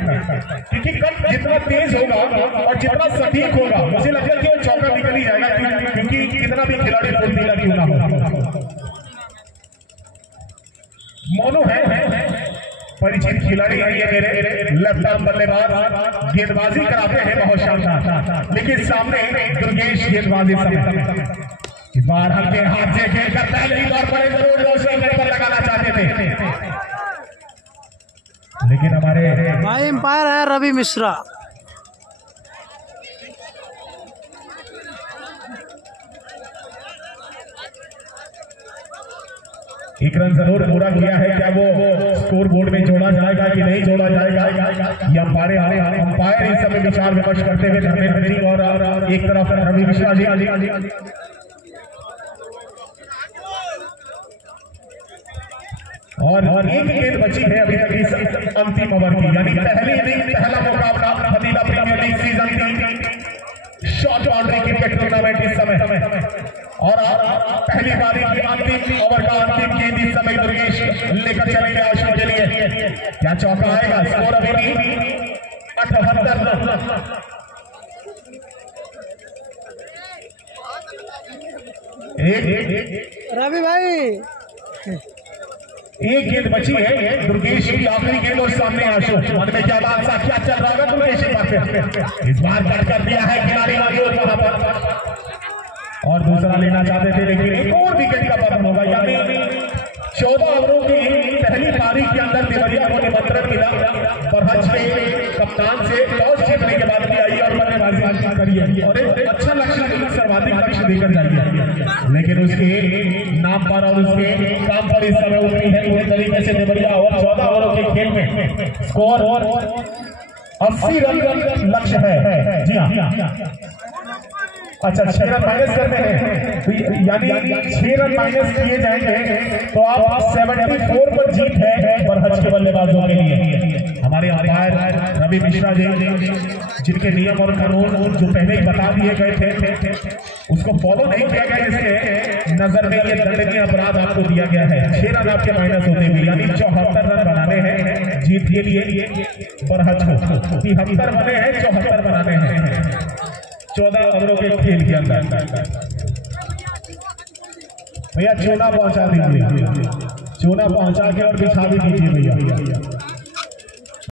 क्योंकि कट जितना तेज होगा और जितना सटीक होगा मुझे लगता है कि वो चौका निकल ही जाएगा, क्योंकि कितना भी खिलाड़ी फुर्तीला क्यों ना हो। मोनू है परिचित खिलाड़ी है ये मेरे लेफ्ट आर्म बल्लेबाज, गेंदबाजी कराते हैं बहुत शानदार, लेकिन सामने दुर्गेश गेंदबाजी समय इस बार हल्के हाथ से खेलकर पहले ही दौर पर जरूर रोशनी पर लगाना चाहते थे, लेकिन हमारे भाई एम्पायर है रवि मिश्रा। एक रन जरूर पूरा किया है, क्या वो स्कोर बोर्ड में जोड़ा जाएगा कि नहीं जोड़ा जाएगा, ये अंपायर इस समय विचार विमर्श करते हुए धर्मेंद्र जी और एक तरफ रवि मिश्रा जी। और एक गेंद बची है अभी तक इस अंतिम ओवर की, यानी पहली इनिंग पहला मुकाबला फतीला premier league season 3 short boundary cricket tournament इस समय, और पहली पारी की अंतिम ओवर का अंतिम गेंद इस समय दुर्गेश लेकर चलेंगे आशु के लिए, क्या चौका आएगा? स्कोर अभी भी 78 रवि भाई एक गेंद बची है दुर्गेश की आखिरी गेंद और सामने आशु, मन में क्या बात सा क्या चल रहा है दुर्गेश इस बार कट कर दिया है खिलाड़ी मौजूद वहां पर और दूसरा लेना चाहते थे, लेकिन एक और विकेट का पतन होगा, यानी 14 ओवरों की पहली पारी के अंदर देवरिया को निमंत्रण मिला बरहज के कप्तान से टॉस जीतने के बाद भी आई और बल्लेबाजी करी और एक अच्छा लक्ष्य सर्वाधिक लक्ष्य देकर जाइए, लेकिन उसके नाम पर और उसके काम पर इस समय उतरी है पूरी तरीके से देवरिया और 14 ओवरों के खेल में स्कोर और 80 रन लक्ष्य है। जी हाँ, अच्छा 6 रन माइनस करते हैं, यानी 6 रन माइनस किए जाएंगे तो आप 74 पर जीत है बरहज के बल्लेबाजों के लिए। हमारे अंपायर रवि मिश्रा जी जिनके नियम और कानून जो पहले ही बता दिए गए थे उसको फॉलो नहीं किया गया, जिसके नजर में ये दंडनीय अपराध आपको दिया गया है। 6 रन आपके माइनस होते हुए, यानी 74 रन बनाने हैं जीत के लिए बरहज को, 73 बने हैं 74 बनाने हैं 14 ओवरों के खेल के अंदर। भैया चूना पहुंचा दीजिए, चूना पहुंचा के और बिछा भी दीजिए भैया।